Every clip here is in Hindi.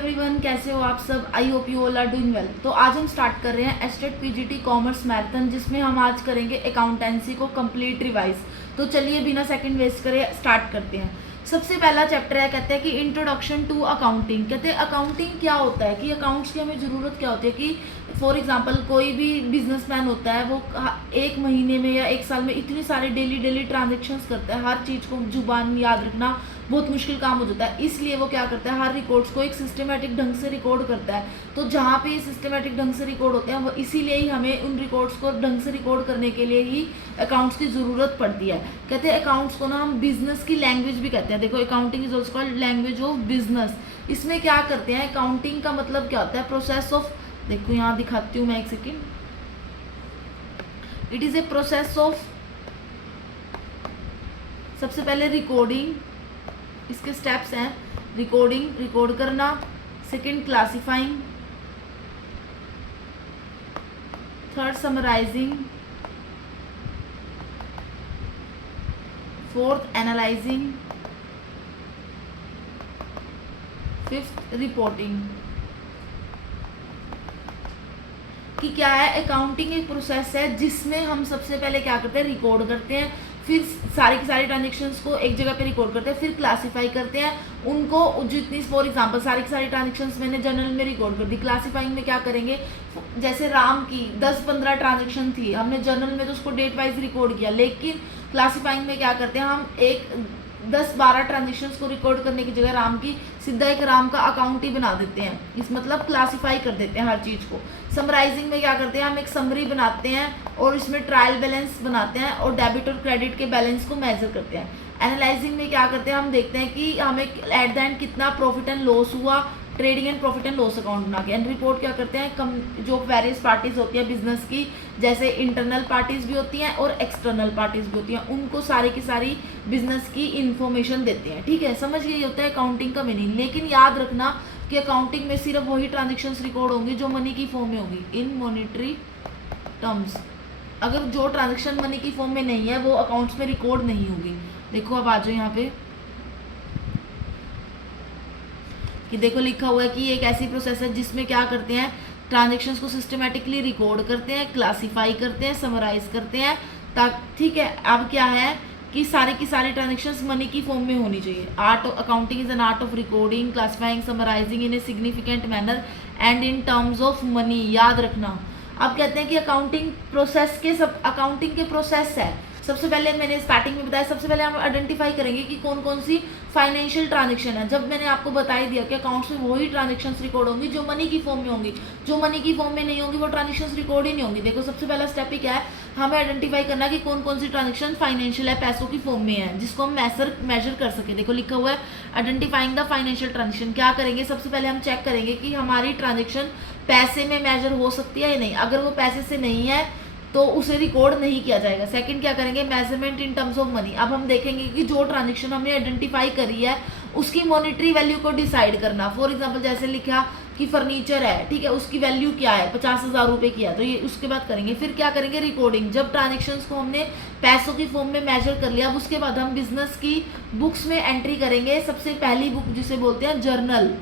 एवरीवन, कैसे हो आप सब। I hope you all are doing well. तो आज हम स्टार्ट कर रहे हैं एस्टेट पीजीटी कॉमर्स मैराथन, जिसमें हम आज करेंगे अकाउंटेंसी को कंप्लीट रिवाइज। तो चलिए बिना सेकंड वेस्ट करे स्टार्ट करते हैं। सबसे पहला चैप्टर है, कहते हैं कि इंट्रोडक्शन टू अकाउंटिंग। कहते हैं अकाउंटिंग क्या होता है, कि अकाउंट्स की हमें ज़रूरत क्या होती है। कि फॉर एग्जांपल कोई भी बिजनेसमैन होता है, वो एक महीने में या एक साल में इतनी सारे डेली ट्रांजेक्शन्स करता है, हर चीज़ को जुबान याद रखना बहुत मुश्किल काम हो जाता है। इसलिए वो क्या करता है, हर रिकॉर्ड्स को एक सिस्टमेटिक ढंग से रिकॉर्ड करता है। तो जहाँ पे ये सिस्टमेटिक ढंग से रिकॉर्ड होते हैं, वो इसीलिए ही हमें उन रिकॉर्ड्स को ढंग से रिकॉर्ड करने के लिए ही अकाउंट्स की ज़रूरत पड़ती है। कहते हैं अकाउंट्स को ना हम बिजनेस की लैंग्वेज भी कहते हैं। देखो, accounting is also called language of business. इसमें क्या करते हैं, अकाउंटिंग का मतलब क्या होता है, प्रोसेस ऑफ, देखो यहाँ दिखाती हूँ मैं एक second. It is a process of, सबसे पहले रिकॉर्डिंग, इसके स्टेप्स हैं। रिकॉर्डिंग, रिकॉर्ड करना। Second classifying. Third summarising. Fourth analysing. Fifth reporting. कि क्या है, अकाउंटिंग एक प्रोसेस है जिसमें हम सबसे पहले क्या करते हैं, रिकॉर्ड करते हैं। फिर सारी की सारी ट्रांजेक्शन्स को एक जगह पे रिकॉर्ड करते हैं, फिर क्लासीफाई करते हैं उनको। जितनी फॉर एग्जांपल सारी की सारी ट्रांजेक्शन्स मैंने जर्नल में रिकॉर्ड कर दी। क्लासीफाइंग में क्या करेंगे, जैसे राम की 10-15 ट्रांजेक्शन थी, हमने जर्नल में तो उसको डेट वाइज रिकॉर्ड किया, लेकिन क्लासीफाइंग में क्या करते हैं, हम एक 10-12 ट्रांजेक्शन्स को रिकॉर्ड करने की जगह राम की सीधा एक राम का अकाउंट ही बना देते हैं। इस मतलब क्लासीफाई कर देते हैं हर चीज़ को। समराइजिंग में क्या करते हैं, हम एक समरी बनाते हैं और इसमें ट्रायल बैलेंस बनाते हैं और डेबिट और क्रेडिट के बैलेंस को मेजर करते हैं। एनालाइजिंग में क्या करते हैं, हम देखते हैं कि हमें एट द एंड कितना प्रॉफिट एंड लॉस हुआ, trading and profit and loss account बना के। एंड रिपोर्ट क्या करते हैं, जो वेरियस पार्टीज होती है बिजनेस की, जैसे इंटरनल पार्टीज भी होती हैं और एक्सटर्नल पार्टीज भी होती हैं, उनको सारी की सारी बिजनेस की इंफॉर्मेशन देते हैं। ठीक है, समझ गए, होता है अकाउंटिंग का मीनिंग। लेकिन याद रखना कि अकाउंटिंग में सिर्फ वही ट्रांजेक्शन्स रिकॉर्ड होंगी जो मनी की फॉर्म में होगी, इन मॉनिटरी टर्म्स। अगर जो ट्रांजेक्शन मनी की फॉर्म में नहीं है वो अकाउंट्स में रिकॉर्ड नहीं होगी। देखो अब आ जाओ यहाँ पे, कि देखो लिखा हुआ है कि एक ऐसी प्रोसेस है जिसमें क्या करते हैं, ट्रांजेक्शन्स को सिस्टमेटिकली रिकॉर्ड करते हैं, क्लासीफाई करते हैं, समराइज करते हैं। ठीक है, अब क्या है कि सारी की सारी ट्रांजेक्शन्स मनी की फॉर्म में होनी चाहिए। Art of accounting is an art of recording, classifying, summarising in a significant manner and in terms of money. याद रखना। अब कहते हैं कि अकाउंटिंग प्रोसेस के सब अकाउंटिंग के प्रोसेस है। सबसे पहले मैंने स्टार्टिंग में बताया, सबसे पहले हम आइडेंटिफाई करेंगे कि कौन कौन सी फाइनेंशियल ट्रांजेक्शन है। जब मैंने आपको बता ही दिया कि अकाउंट्स में वही ट्रांजेक्शन्स रिकॉर्ड होंगी जो मनी की फॉर्म में होंगी, जो मनी की फॉर्म में नहीं होंगी वो ट्रांजेक्शन्स रिकॉर्ड ही नहीं होंगी। देखो सबसे पहला स्टेप ही क्या है, हमें आइडेंटिफाई करना कि कौन कौन सी ट्रांजेक्शन फाइनेंशियल है, पैसों की फॉर्म में है, जिसको हम मेजर कर सके। देखो लिखा हुआ है आइडेंटिफाइंग द फाइनेंशियल ट्रांजेक्शन। क्या करेंगे, सबसे पहले हम चेक करेंगे कि हमारी ट्रांजेक्शन पैसे में मेजर हो सकती है या नहीं। अगर वो पैसे से नहीं है तो उसे रिकॉर्ड नहीं किया जाएगा। सेकंड क्या करेंगे, measurement in terms of money. अब हम देखेंगे कि जो ट्रांजेक्शन हमने आइडेंटिफाई करी है उसकी मॉनेटरी वैल्यू को डिसाइड करना। फॉर एग्जांपल जैसे लिखा कि फर्नीचर है, ठीक है, उसकी वैल्यू क्या है, 50,000 रुपये की है, तो ये उसके बाद करेंगे। फिर क्या करेंगे, रिकॉर्डिंग। जब ट्रांजेक्शन्स को हमने पैसों की फॉर्म में मेजर कर लिया, अब उसके बाद हम बिजनेस की बुक्स में एंट्री करेंगे। सबसे पहली बुक जिसे बोलते हैं जर्नल।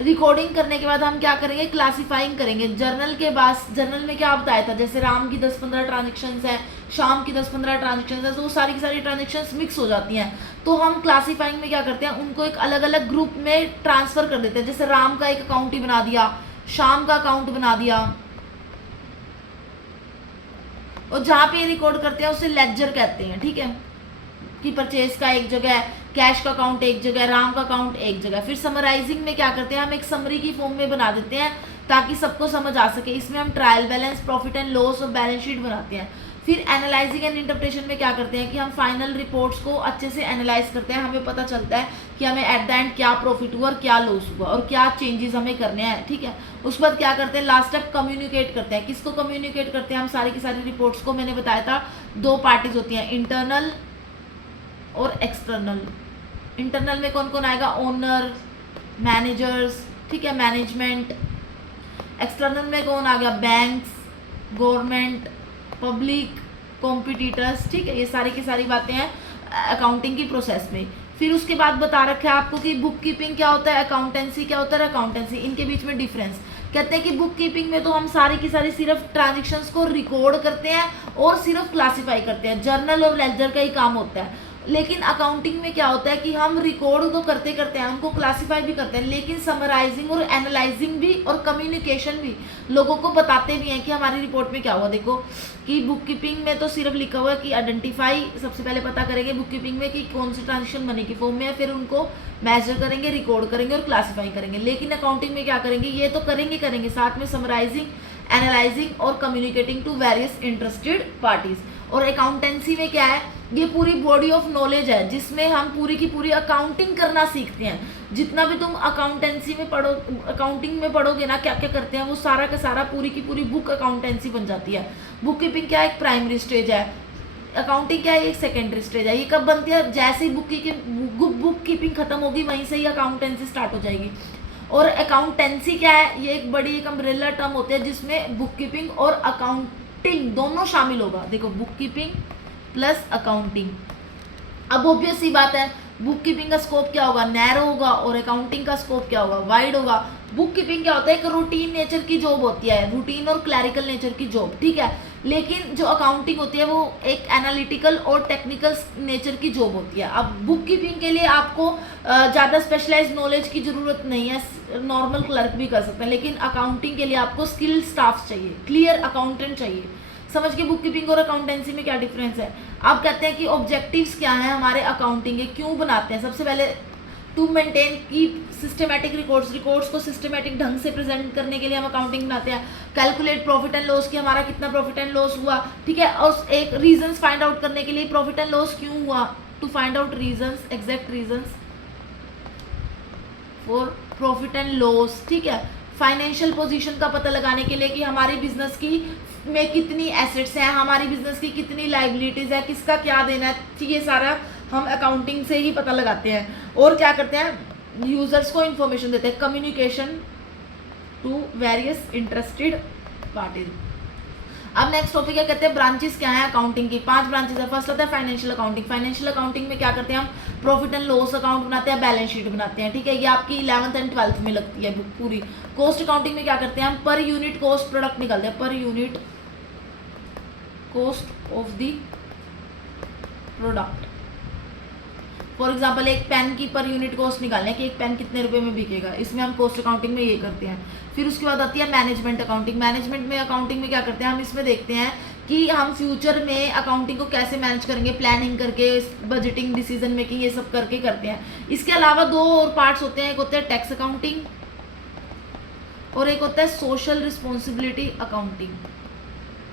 रिकॉर्डिंग करने के बाद हम क्या करेंगे, क्लासिफाइंग करेंगे। जर्नल के बाद जर्नल में क्या बताया था, जैसे राम की 10-15 ट्रांजेक्शन्स है, शाम की 10-15 ट्रांजेक्शन्स है, तो वो सारी की सारी ट्रांजेक्शन्स मिक्स हो जाती हैं। तो हम क्लासिफाइंग में क्या करते हैं, उनको एक अलग अलग ग्रुप में ट्रांसफर कर देते हैं। जैसे राम का एक अकाउंट ही बना दिया, शाम का अकाउंट बना दिया, और जहाँ पे रिकॉर्ड करते हैं उसे लेजर कहते हैं। ठीक है, कि परचेज का एक जगह, कैश का अकाउंट एक जगह, राम का अकाउंट एक जगह। फिर समराइजिंग में क्या करते हैं, हम एक समरी की फॉर्म में बना देते हैं ताकि सबको समझ आ सके। इसमें हम trial balance, profit and loss और बैलेंस शीट बनाते हैं। फिर एनालाइजिंग एंड इंटरप्रिटेशन में क्या करते हैं कि हम फाइनल रिपोर्ट्स को अच्छे से एनालाइज करते हैं। हमें पता चलता है कि हमें एट द एंड क्या प्रॉफिट हुआ और क्या लॉस हुआ और क्या चेंजेस हमें करने हैं। ठीक है, उसके बाद क्या करते हैं, लास्ट स्टेप कम्युनिकेट करते हैं। किसको कम्युनिकेट करते हैं, हम सारी की सारी रिपोर्ट्स को, मैंने बताया था 2 पार्टीज होती हैं, इंटरनल और एक्सटर्नल। इंटरनल में कौन कौन आएगा, ओनर, मैनेजर्स, ठीक है, मैनेजमेंट। एक्सटर्नल में कौन आ गया, बैंक्स, गवर्नमेंट, पब्लिक, कॉम्पिटिटर्स। ठीक है, ये सारी की सारी बातें हैं अकाउंटिंग की प्रोसेस में। फिर उसके बाद बता रखा है आपको कि बुक कीपिंग क्या होता है, अकाउंटेंसी क्या होता है, अकाउंटेंसी, इनके बीच में डिफरेंस। कहते हैं कि बुक कीपिंग में तो हम सारी की सारी सिर्फ ट्रांजेक्शन्स को रिकॉर्ड करते हैं और सिर्फ क्लासिफाई करते हैं, जर्नल और लेजर का ही काम होता है। लेकिन अकाउंटिंग में क्या होता है कि हम रिकॉर्ड तो करते करते हैं, उनको क्लासिफाई भी करते हैं, लेकिन समराइजिंग और एनालाइजिंग भी और कम्युनिकेशन भी, लोगों को बताते भी हैं कि हमारी रिपोर्ट में क्या हुआ। देखो कि बुक कीपिंग में तो सिर्फ लिखा हुआ है कि आइडेंटिफाई, सबसे पहले पता करेंगे बुक कीपिंग में कि कौन सी ट्रांजेक्शन मनी की फॉर्म में है, फिर उनको मेजर करेंगे, रिकॉर्ड करेंगे और क्लासीफाई करेंगे। लेकिन अकाउंटिंग में क्या करेंगे, ये तो करेंगे साथ में समराइजिंग, एनालाइजिंग और communicating to various interested parties. और अकाउंटेंसी में क्या है, ये पूरी बॉडी ऑफ नॉलेज है जिसमें हम पूरी की पूरी अकाउंटिंग करना सीखते हैं। जितना भी तुम अकाउंटेंसी में पढ़ो, अकाउंटिंग में पढ़ोगे ना, क्या क्या करते हैं, वो सारा का सारा पूरी की पूरी बुक अकाउंटेंसी बन जाती है। बुक कीपिंग क्या एक प्राइमरी स्टेज है, अकाउंटिंग क्या है एक सेकेंडरी स्टेज है। ये कब बनती है, जैसे ही बुक कीपिंग खत्म होगी वहीं से ही अकाउंटेंसी स्टार्ट हो जाएगी। और अकाउंटेंसी क्या है, ये एक बड़ी एक अम्ब्रेला टर्म होती है जिसमें बुक कीपिंग और अकाउंटिंग दोनों शामिल होगा। देखो बुक कीपिंग प्लस अकाउंटिंग। अब ऑब्वियस सी बात है, बुक कीपिंग का स्कोप क्या होगा, नैरो होगा, और अकाउंटिंग का स्कोप क्या होगा, वाइड होगा। बुक कीपिंग क्या होता है, एक रूटीन नेचर की जॉब होती है, रूटीन और क्लैरिकल नेचर की जॉब, ठीक है। लेकिन जो अकाउंटिंग होती है वो एक एनालिटिकल और टेक्निकल नेचर की जॉब होती है। अब बुक कीपिंग के लिए आपको ज़्यादा स्पेशलाइज्ड नॉलेज की ज़रूरत नहीं है, नॉर्मल क्लर्क भी कर सकते हैं। लेकिन अकाउंटिंग के लिए आपको स्किल स्टाफ चाहिए, क्लियर अकाउंटेंट चाहिए। समझ के बुक कीपिंग और अकाउंटेंसी में क्या डिफरेंस है। आप कहते हैं कि ऑब्जेक्टिव्स क्या हैं हमारे अकाउंटिंग के, क्यों बनाते हैं। सबसे पहले टू मेंटेन की सिस्टमेटिक रिकॉर्ड्स को सिस्टमेटिक ढंग से प्रेजेंट करने के लिए हम अकाउंटिंग बनाते हैं। कैलकुलेट प्रॉफिट एंड लॉस, कि हमारा कितना प्रॉफिट एंड लॉस हुआ, ठीक है। और एक रीजंस फाइंड आउट करने के लिए प्रॉफिट एंड लॉस क्यों हुआ, to find out reasons, exact reasons for profit and loss, ठीक है। फाइनेंशियल पोजीशन का पता लगाने के लिए कि हमारी बिजनेस की में कितनी एसेट्स हैं, हमारी बिजनेस की कितनी लाइबिलिटीज है, किसका क्या देना है, ये सारा हम अकाउंटिंग से ही पता लगाते हैं। और क्या करते हैं, यूजर्स को इन्फॉर्मेशन देते हैं, communication to various interested parties. अब नेक्स्ट टॉपिक है, कहते हैं ब्रांचेस क्या है अकाउंटिंग की। 5 ब्रांचेस है। फर्स्ट होता है फाइनेंशियल अकाउंटिंग। फाइनेंशियल अकाउंटिंग में क्या करते हैं हम, प्रॉफिट एंड लॉस अकाउंट बनाते हैं, बैलेंस शीट बनाते हैं, ठीक है। ये आपकी 11th एंड 12th में लगती है बुक पूरी। कॉस्ट अकाउंटिंग में क्या करते हैं हम, पर यूनिट कॉस्ट प्रोडक्ट निकालते हैं, per unit cost of the product. For example एक पेन की पर यूनिट कॉस्ट निकालने कि एक पेन कितने रुपए में बिकेगा, इसमें हम कॉस्ट अकाउंटिंग में ये करते हैं। फिर उसके बाद आती है मैनेजमेंट अकाउंटिंग। मैनेजमेंट में अकाउंटिंग में क्या करते हैं हम, इसमें देखते हैं कि हम फ्यूचर में अकाउंटिंग को कैसे मैनेज करेंगे, प्लानिंग करके, बजटिंग, डिसीजन मेकिंग, ये सब करके करते हैं। इसके अलावा 2 और पार्ट्स होते हैं, एक होता है टैक्स अकाउंटिंग और एक होता है सोशल रिस्पॉन्सिबिलिटी अकाउंटिंग।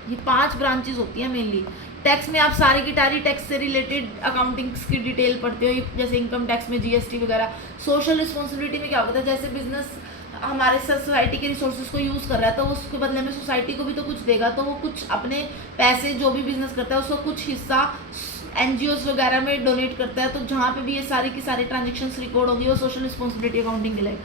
ये 5 ब्रांचेस होती है मेनली। टैक्स में आप सारी की सारी टैक्स से रिलेटेड अकाउंटिंग की डिटेल पढ़ते हो, जैसे इनकम टैक्स में जीएसटी वगैरह। सोशल रिस्पॉन्सिबिलिटी में क्या होता है, जैसे बिजनेस हमारे सोसाइटी के रिसोर्सेज को यूज़ कर रहा है तो उसके बदले में सोसाइटी को भी तो कुछ देगा, तो वो कुछ अपने पैसे जो भी बिजनेस करता है उसको कुछ हिस्सा एनजीओस वगैरह में डोनेट करता है। तो जहाँ पे भी ये सारी की सारी ट्रांजेक्शन्स रिकॉर्ड होगी वो सोशल रिस्पॉन्सिबिलिटी अकाउंटिंग के लिए।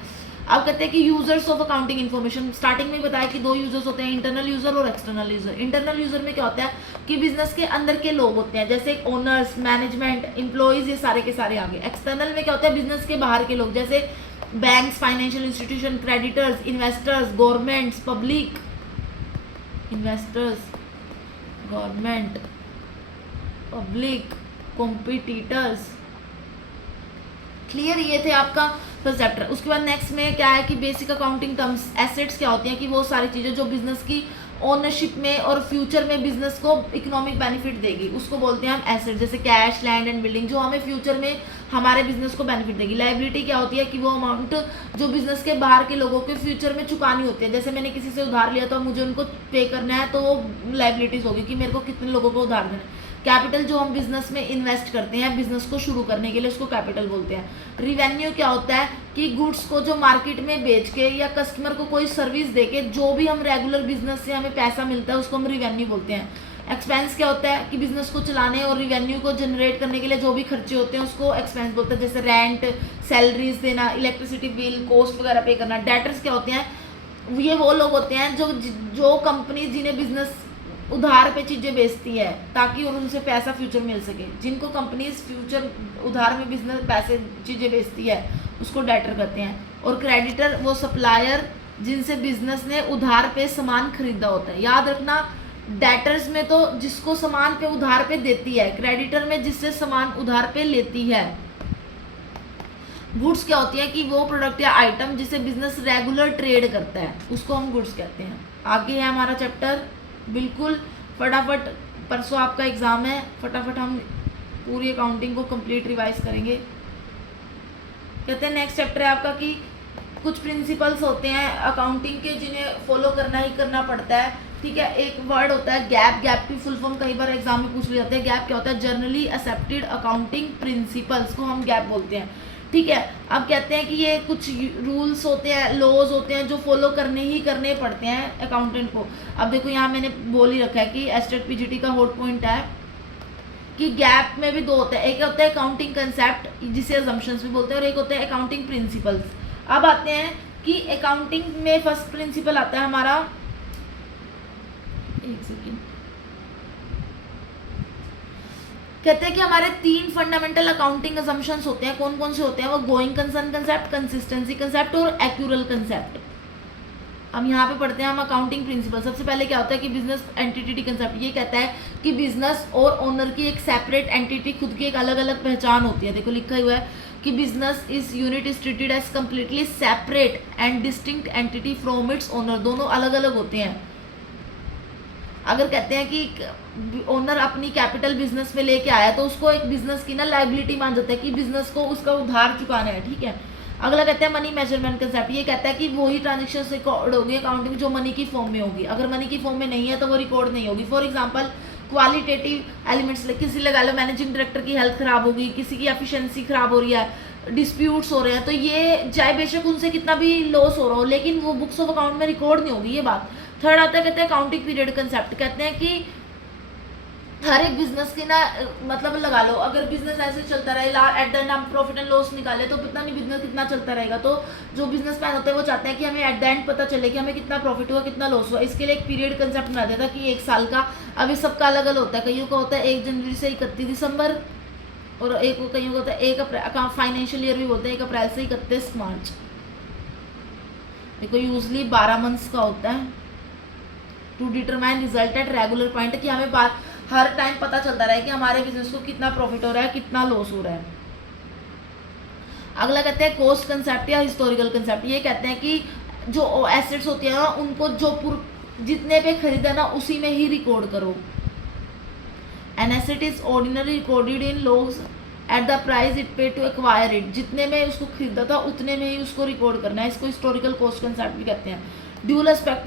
अब कहते हैं कि users of accounting information. Starting में बताया कि 2 यूजर्स होते हैं, इंटरनल यूजर और एक्सटर्नल यूजर। इंटरनल यूजर में क्या होता है कि बिजनेस के अंदर के लोग होते हैं, जैसे ओनर्स, मैनेजमेंट, एम्प्लॉयज, ये सारे के सारे आगे। एक्सटर्नल में क्या होता है, बिजनेस के बाहर के लोग, जैसे banks, financial institution, creditors, investors, governments, public, investors, government, public, competitors. Clear, ये थे आपका फर्स्ट चैप्टर। उसके बाद नेक्स्ट में क्या है कि बेसिक अकाउंटिंग टर्म्स। एसेट्स क्या होती हैं, कि वो सारी चीज़ें जो बिजनेस की ओनरशिप में और फ्यूचर में बिजनेस को इकोनॉमिक बेनिफिट देगी, उसको बोलते हैं हम एसेट। जैसे कैश, लैंड एंड बिल्डिंग, जो हमें फ्यूचर में हमारे बिजनेस को बेनिफिट देगी। लाइबिलिटी क्या होती है, कि वो अमाउंट जो बिजनेस के बाहर के लोगों के फ्यूचर में चुकानी होती है। जैसे मैंने किसी से उधार लिया तो मुझे उनको पे करना है, तो वो लाइबिलिटीज होगी कि मेरे को कितने लोगों को उधार देना है। कैपिटल जो हम बिजनेस में इन्वेस्ट करते हैं बिजनेस को शुरू करने के लिए, उसको कैपिटल बोलते हैं। रिवेन्यू क्या होता है, कि गुड्स को जो मार्केट में बेच के या कस्टमर को कोई सर्विस देके जो भी हम रेगुलर बिजनेस से हमें पैसा मिलता है उसको हम रिवेन्यू बोलते हैं। एक्सपेंस क्या होता है, कि बिजनेस को चलाने और रिवेन्यू को जनरेट करने के लिए जो भी खर्चे होते हैं उसको एक्सपेंस बोलते हैं, जैसे रेंट, सैलरीज देना, इलेक्ट्रिसिटी बिल, कॉस्ट वगैरह पे करना। डेटर्स क्या होते हैं, ये वो लोग होते हैं जो कंपनी जिन्हें बिजनेस उधार पे चीज़ें बेचती है ताकि और उनसे पैसा फ्यूचर मिल सके। जिनको कंपनीज फ्यूचर उधार में बिजनेस पैसे चीज़ें बेचती है उसको डेटर कहते हैं। और क्रेडिटर वो सप्लायर जिनसे बिजनेस ने उधार पे सामान खरीदा होता है। याद रखना, डेटर्स में तो जिसको सामान पे उधार पे देती है, क्रेडिटर में जिससे सामान उधार पे लेती है। गुड्स क्या होती है कि वो प्रोडक्ट या आइटम जिसे बिजनेस रेगुलर ट्रेड करता है उसको हम गुड्स कहते हैं। आगे है हमारा चैप्टर, बिल्कुल फटाफट, परसों आपका एग्जाम है, फटाफट हम पूरी अकाउंटिंग को कंप्लीट रिवाइज करेंगे। कहते हैं नेक्स्ट चैप्टर है आपका कि कुछ प्रिंसिपल्स होते हैं अकाउंटिंग के जिन्हें फॉलो करना ही करना पड़ता है। ठीक है, एक वर्ड होता है गैप। गैप की फुल फॉर्म कई बार एग्जाम में पूछ लिया जाता है। गैप क्या होता है? जनरली एक्सेप्टेड अकाउंटिंग प्रिंसिपल्स को हम गैप बोलते हैं। ठीक है, अब कहते हैं कि ये कुछ रूल्स होते हैं, लॉज होते हैं जो फॉलो करने ही करने पड़ते हैं अकाउंटेंट को। अब देखो यहाँ मैंने बोल ही रखा है कि एस्टेट पीजीटी का हॉट पॉइंट है कि गैप में भी दो होते हैं। एक होता है अकाउंटिंग कंसेप्ट जिसे अजम्पशंस भी बोलते हैं, और एक होता है अकाउंटिंग प्रिंसिपल्स। अब आते हैं कि अकाउंटिंग में फर्स्ट प्रिंसिपल आता है हमारा, एक सेकेंड, कहते हैं कि हमारे 3 फंडामेंटल अकाउंटिंग असम्पशंस होते हैं। कौन कौन से होते हैं वो? Going concern concept, consistency concept और एक्यूरल कंसेप्ट। अब यहाँ पे पढ़ते हैं हम अकाउंटिंग प्रिंसिपल। सबसे पहले क्या होता है कि बिजनेस एंटिटी कंसेप्ट। ये कहता है कि बिजनेस और ओनर की एक सेपरेट एंटिटी, खुद की एक अलग अलग पहचान होती है। देखो लिखा हुआ है कि business is unit is treated as completely separate and distinct entity from its owner. दोनों अलग अलग होते हैं। अगर कहते हैं कि ओनर अपनी कैपिटल बिजनेस में लेके आया तो उसको एक बिजनेस की ना लायबिलिटी मान जाता है कि बिजनेस को उसका उधार चुकाना है। ठीक है, अगला कहते हैं मनी मेजरमेंट कंसेप्ट। ये कहता है कि वही ट्रांजेक्शन रिकॉर्ड होगी अकाउंटिंग जो मनी की फॉर्म में होगी। अगर मनी की फॉर्म में नहीं है तो वो रिकॉर्ड नहीं होगी। फॉर एग्जांपल क्वालिटेटिव एलिमेंट्स, किसी लगा लो मैनेजिंग डायरेक्टर की हेल्थ खराब होगी, किसी की एफिशिएंसी खराब हो रही है, डिस्प्यूट्स हो रहे हैं, तो ये चाहे बेशक उनसे कितना भी लॉस हो रहा हो लेकिन वो बुक्स ऑफ अकाउंट में रिकॉर्ड नहीं होगी। ये बात। थर्ड आता है कहते हैं अकाउंटिंग पीरियड कंसेप्ट। कहते हैं कि हर एक बिजनेस की ना, मतलब लगा लो अगर बिजनेस ऐसे चलता रहे, एट द एंड हम प्रॉफिट एंड लॉस निकाले तो पता नहीं बिजनेस कितना चलता रहेगा। तो जो बिजनेस मैन होते हैं वो चाहते हैं कि हमें एट द एंड पता चले कि हमें कितना प्रॉफिट हुआ कितना लॉस हुआ। इसके लिए एक पीरियड कंसेप्ट बना देता कि 1 साल का। अब इस सबका अलग अलग होता है। कईयों का होता है 1 जनवरी से 31 दिसंबर, और कईयों का होता है 1 अप्रैल, फाइनेंशियल ईयर भी बोलते हैं 1 अप्रैल से 31 मार्च। देखो यूजली 12 मंथ्स का होता है। To determine result at regular point, कि हमें हर टाइम पता चलता रहे कि हमारे बिजनेस को कितना प्रॉफिट हो रहा है कितना लॉस हो रहा है। अगला कहते हैं कॉस्ट कंसेप्ट या हिस्टोरिकल कंसेप्ट। ये कहते हैं कि जो एसेट्स होती है ना उनको जो जितने पे खरीदा ना उसी में ही रिकॉर्ड करो। An asset is ordinary recorded in loss at the price it पे टू एक्वायर इट। जितने में उसको खरीदा था उतने में ही उसको रिकॉर्ड करना है। इसको हिस्टोरिकल कॉस्ट कंसेप्ट भी कहते हैं। ड्यूल एक्सपेक्ट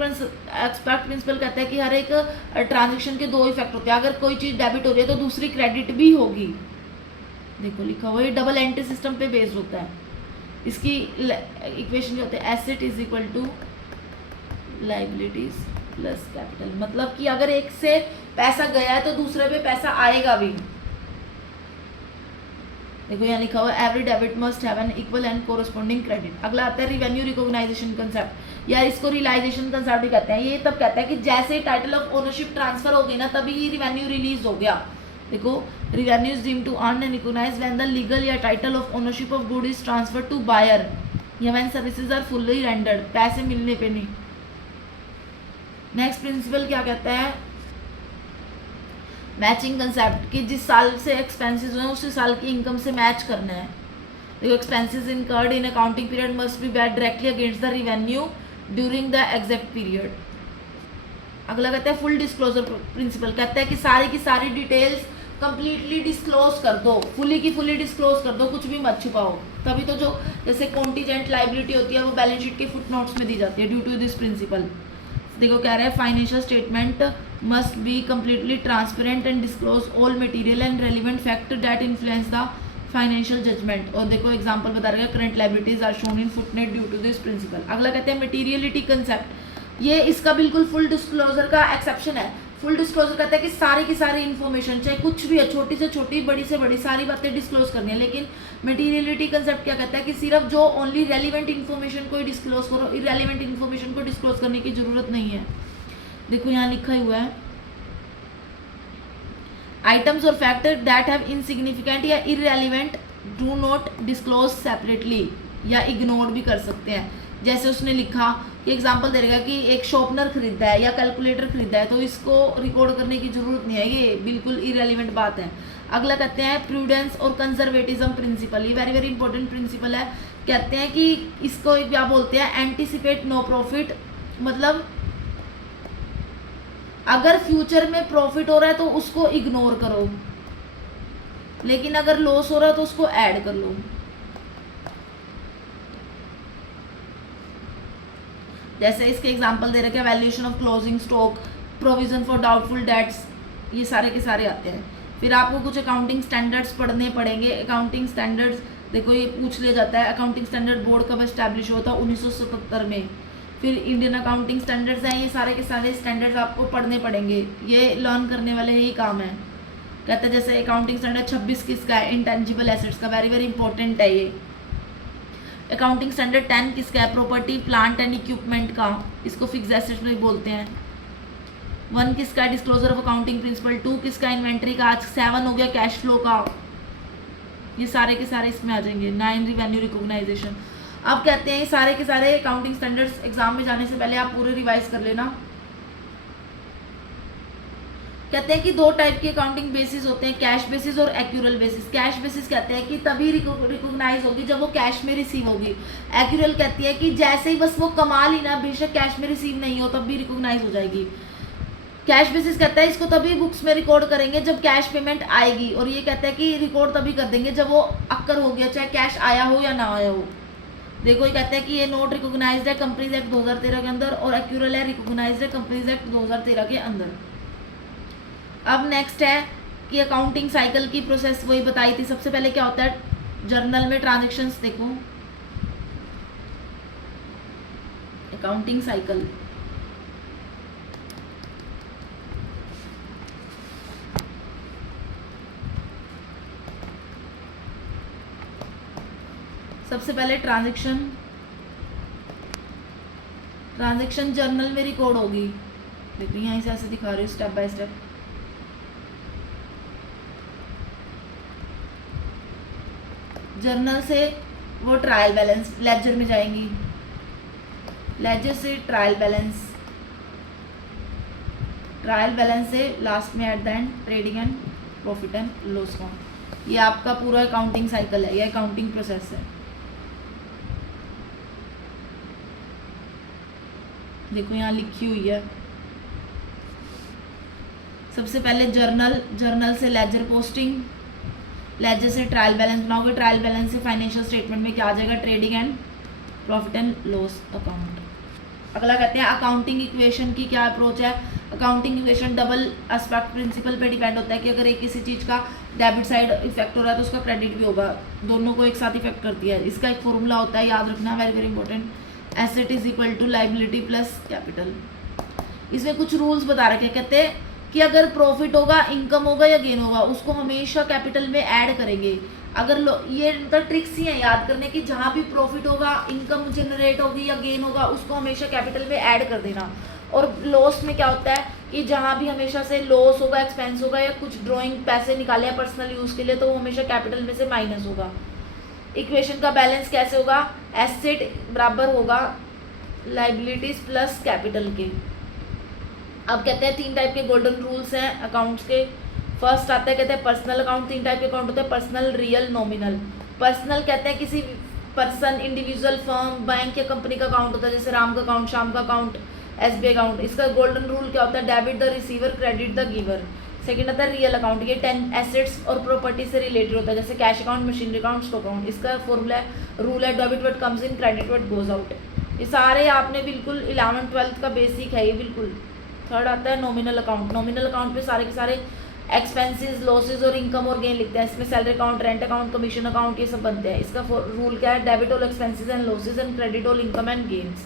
प्रिंसिपल कहता है कि हर एक ट्रांजेक्शन के 2 इफेक्ट होते हैं। अगर कोई चीज़ डेबिट हो रही है तो दूसरी क्रेडिट भी होगी। देखो लिखा हुआ है, डबल एंट्री सिस्टम पे बेस्ड होता है। इसकी इक्वेशन जो होते हैं asset is equal to liabilities plus capital. मतलब कि अगर एक से पैसा गया है तो दूसरे पे पैसा आएगा भी। देखो यहाँ लिखा हुआ है every debit must have an equal and corresponding credit. अगला आता है रिवेन्यू रिकॉग्नाइजेशन कंसेप्ट, या इसको रियलाइजेशन कंसेप्ट भी कहते हैं। ये तब कहता है कि जैसे टाइटल ऑफ ओनरशिप ट्रांसफर हो गई ना तभी ही रिवेन्यू रिलीज हो गया। देखो revenue is deemed to earn and recognized when the legal या title of ownership of good is transferred to buyer या when services are fully rendered, पैसे मिलने पे नहीं। नेक्स्ट प्रिंसिपल क्या कहता है? मैचिंग कंसेप्ट, कि जिस साल से एक्सपेंसेस हुए उसी साल की इनकम से मैच करना है। देखो expenses incurred in accounting period must be bear directly against the revenue during the exact period. अगला कहता है फुल डिस्क्लोजर प्रिंसिपल। कहता है कि सारी की सारी डिटेल्स कंप्लीटली डिस्क्लोज कर दो, फुली की फुली डिस्क्लोज कर दो, कुछ भी मत छुपाओ। तभी तो जो जैसे कॉन्टीजेंट लाइबिलिटी होती है वो बैलेंस शीट के फुटनोट्स में दी जाती है ड्यू टू दिस प्रिंसिपल। देखो कह रहा है financial statement must be completely transparent and disclose all material and relevant fact that influence the financial judgement. और देखो एग्जांपल बता रहा है current liabilities are shown in footnote due to this principle. अगला कहते हैं मटेरियलिटी कंसेप्ट। ये इसका बिल्कुल फुल डिस्क्लोजर का एक्सेप्शन है। फुल डिस्क्लोजर कहता है कि सारी की सारी इन्फॉर्मेशन चाहे कुछ भी है, छोटी से छोटी बड़ी से बड़ी सारी बातें डिस्क्लोज करनी है। लेकिन मटेरियलिटी कंसेप्ट क्या कहता है कि सिर्फ जो ओनली रेलिवेंट इन्फॉर्मेशन को ही डिस्क्लोज करो, इरेलीवेंट इन्फॉर्मेशन को डिस्क्लोज करने की जरूरत नहीं है। देखो यहाँ लिखा हुआ है आइटम्स और फैक्टर दैट हैव इनसिग्निफिकेंट या irrelevant do not disclose separately, या इग्नोर भी कर सकते हैं। जैसे उसने लिखा कि एग्जांपल दे रहेगा कि एक शॉर्पनर खरीदा है या कैलकुलेटर खरीदा है, तो इसको रिकॉर्ड करने की जरूरत नहीं है, ये बिल्कुल इररेलेवेंट बात है। अगला कहते हैं प्रूडेंस और कंजर्वेटिज्म प्रिंसिपल, ये वेरी वेरी इंपॉर्टेंट प्रिंसिपल है। कहते हैं कि इसको क्या बोलते हैं, एंटिसिपेट नो प्रॉफिट, मतलब अगर फ्यूचर में प्रॉफिट हो रहा है तो उसको इग्नोर करो, लेकिन अगर लॉस हो रहा है तो उसको ऐड कर लो। जैसे इसके एग्जांपल दे रखे हैं, valuation of closing stock, provision for doubtful debts, ये सारे के सारे आते हैं। फिर आपको कुछ अकाउंटिंग स्टैंडर्ड्स पढ़ने पड़ेंगे। अकाउंटिंग स्टैंडर्ड्स देखो ये पूछ लिया जाता है, अकाउंटिंग स्टैंडर्ड बोर्ड कब एस्टैब्लिश हुआ था, 1977 में। फिर इंडियन अकाउंटिंग स्टैंडर्ड्स हैं, ये सारे के सारे स्टैंडर्ड्स आपको पढ़ने पड़ेंगे, ये लर्न करने वाले ही काम है। कहते हैं जैसे अकाउंटिंग स्टैंडर्ड 26 किसका है, इंटेंजिबल एसेट्स का, वेरी वेरी इंपॉर्टेंट है ये। अकाउंटिंग स्टैंडर्ड 10 किसका है, प्रॉपर्टी प्लांट एंड इक्विपमेंट का, इसको फिक्स एसेट्स में बोलते हैं। 1 किसका है, डिस्क्लोजर ऑफ अकाउंटिंग प्रिंसिपल। 2 किसका, इन्वेंट्री का। आज 7 हो गया कैश फ्लो का, ये सारे के सारे इसमें आ जाएंगे। 9 रिवेन्यू रिकॉग्नाइजेशन। अब कहते हैं ये सारे के सारे अकाउंटिंग स्टैंडर्ड्स एग्जाम में जाने से पहले आप पूरे रिवाइज कर लेना। कहते हैं कि 2 टाइप के अकाउंटिंग बेसिस होते हैं, कैश बेसिस और एक्यूरल बेसिस। कैश बेसिस कहते हैं कि तभी रिकॉग्नाइज होगी जब वो कैश में रिसीव होगी। एक्यूरल कहती है कि जैसे ही बस वो कमा ली ना, बेशक कैश में रिसीव नहीं हो तब भी रिकॉग्नाइज हो जाएगी। कैश बेसिस कहता है इसको तभी बुक्स में रिकॉर्ड करेंगे जब कैश पेमेंट आएगी, और ये कहता है कि रिकॉर्ड तभी कर देंगे जब वो अक्कर हो गया, चाहे कैश आया हो या ना आया हो। देखो ये कहते हैं कि ये नोट रिकॉग्नाइज्ड है कंपनीज एक्ट 2013 के अंदर, और एक्यूरल है रिकॉग्नाइज्ड है कंपनीज एक्ट 2013 के अंदर। अब नेक्स्ट है कि अकाउंटिंग साइकिल की प्रोसेस वही बताई थी। सबसे पहले क्या होता है जर्नल में ट्रांजैक्शंस, देखो अकाउंटिंग साइकिल। सबसे पहले ट्रांजैक्शन जर्नल में रिकॉर्ड होगी। देखो यहाँ से ऐसे दिखा रही हूँ स्टेप बाय स्टेप। जर्नल से वो ट्रायल बैलेंस लेजर में जाएंगी, लेजर से ट्रायल बैलेंस से लास्ट में at the end trading and profit and loss account. ये आपका पूरा अकाउंटिंग साइकिल है, ये अकाउंटिंग प्रोसेस है। देखो यहाँ लिखी हुई है। सबसे पहले जर्नल से लेजर पोस्टिंग, लेजर से ट्रायल बैलेंस बनाओगे, ट्रायल बैलेंस से फाइनेंशियल स्टेटमेंट में क्या आ जाएगा, trading and profit and loss account. अगला कहते हैं अकाउंटिंग इक्वेशन की क्या अप्रोच है। Accounting equation double aspect principle पे डिपेंड होता है कि अगर एक किसी चीज़ का डेबिट साइड इफेक्ट हो रहा है तो उसका क्रेडिट भी होगा, दोनों को एक साथ इफेक्ट करती है। इसका एक फॉर्मूला होता है, याद रखना, very very important, asset is equal to liability plus capital. इसमें कुछ रूल्स बता रखे, कहते हैं कि अगर प्रॉफिट होगा, इनकम होगा या गेन होगा, उसको हमेशा कैपिटल में ऐड करेंगे। अगर ये तो ट्रिक्स ही हैं याद करने की, जहाँ भी प्रॉफिट होगा, इनकम जनरेट होगी या गेन होगा, उसको हमेशा कैपिटल में ऐड कर देना। और लॉस में क्या होता है कि जहाँ भी हमेशा से लॉस होगा, एक्सपेंस होगा या कुछ ड्रॉइंग पैसे निकाले हैं पर्सनल यूज़ के लिए, तो वो हमेशा कैपिटल में से माइनस होगा। इक्वेशन का बैलेंस कैसे होगा, एसेट बराबर होगा लाइबिलिटीज प्लस कैपिटल के। अब कहते हैं 3 टाइप के गोल्डन रूल्स हैं अकाउंट्स के। फर्स्ट आता है, कहते हैं पर्सनल अकाउंट। 3 टाइप के अकाउंट होते हैं, पर्सनल, रियल, नॉमिनल। पर्सनल कहते हैं किसी पर्सन, इंडिविजुअल, फर्म, बैंक या कंपनी का अकाउंट होता है, जैसे राम का अकाउंट, श्याम का अकाउंट, SBI अकाउंट। इसका गोल्डन रूल क्या होता है, debit the receiver, credit the giver. Second आता है रियल अकाउंट, ये 10 एसेट्स और प्रॉपर्टी से रिलेटेड होता है, जैसे cash account, machinery account, stock account. इसका फॉर्मूला है, रूल है, debit what comes in, credit what goes out. ये सारे आपने बिल्कुल 11th 12th का बेसिक है ये बिल्कुल। थर्ड आता है नॉमिनल अकाउंट। नॉमिनल अकाउंट पे सारे के सारे एक्सपेंसेस, लॉसेज और इनकम और गेन लिखते हैं। इसमें salary account, rent account, commission account, ये सब बनते हैं। इसका रूल क्या है, debit all expenses and losses and credit all income and gains.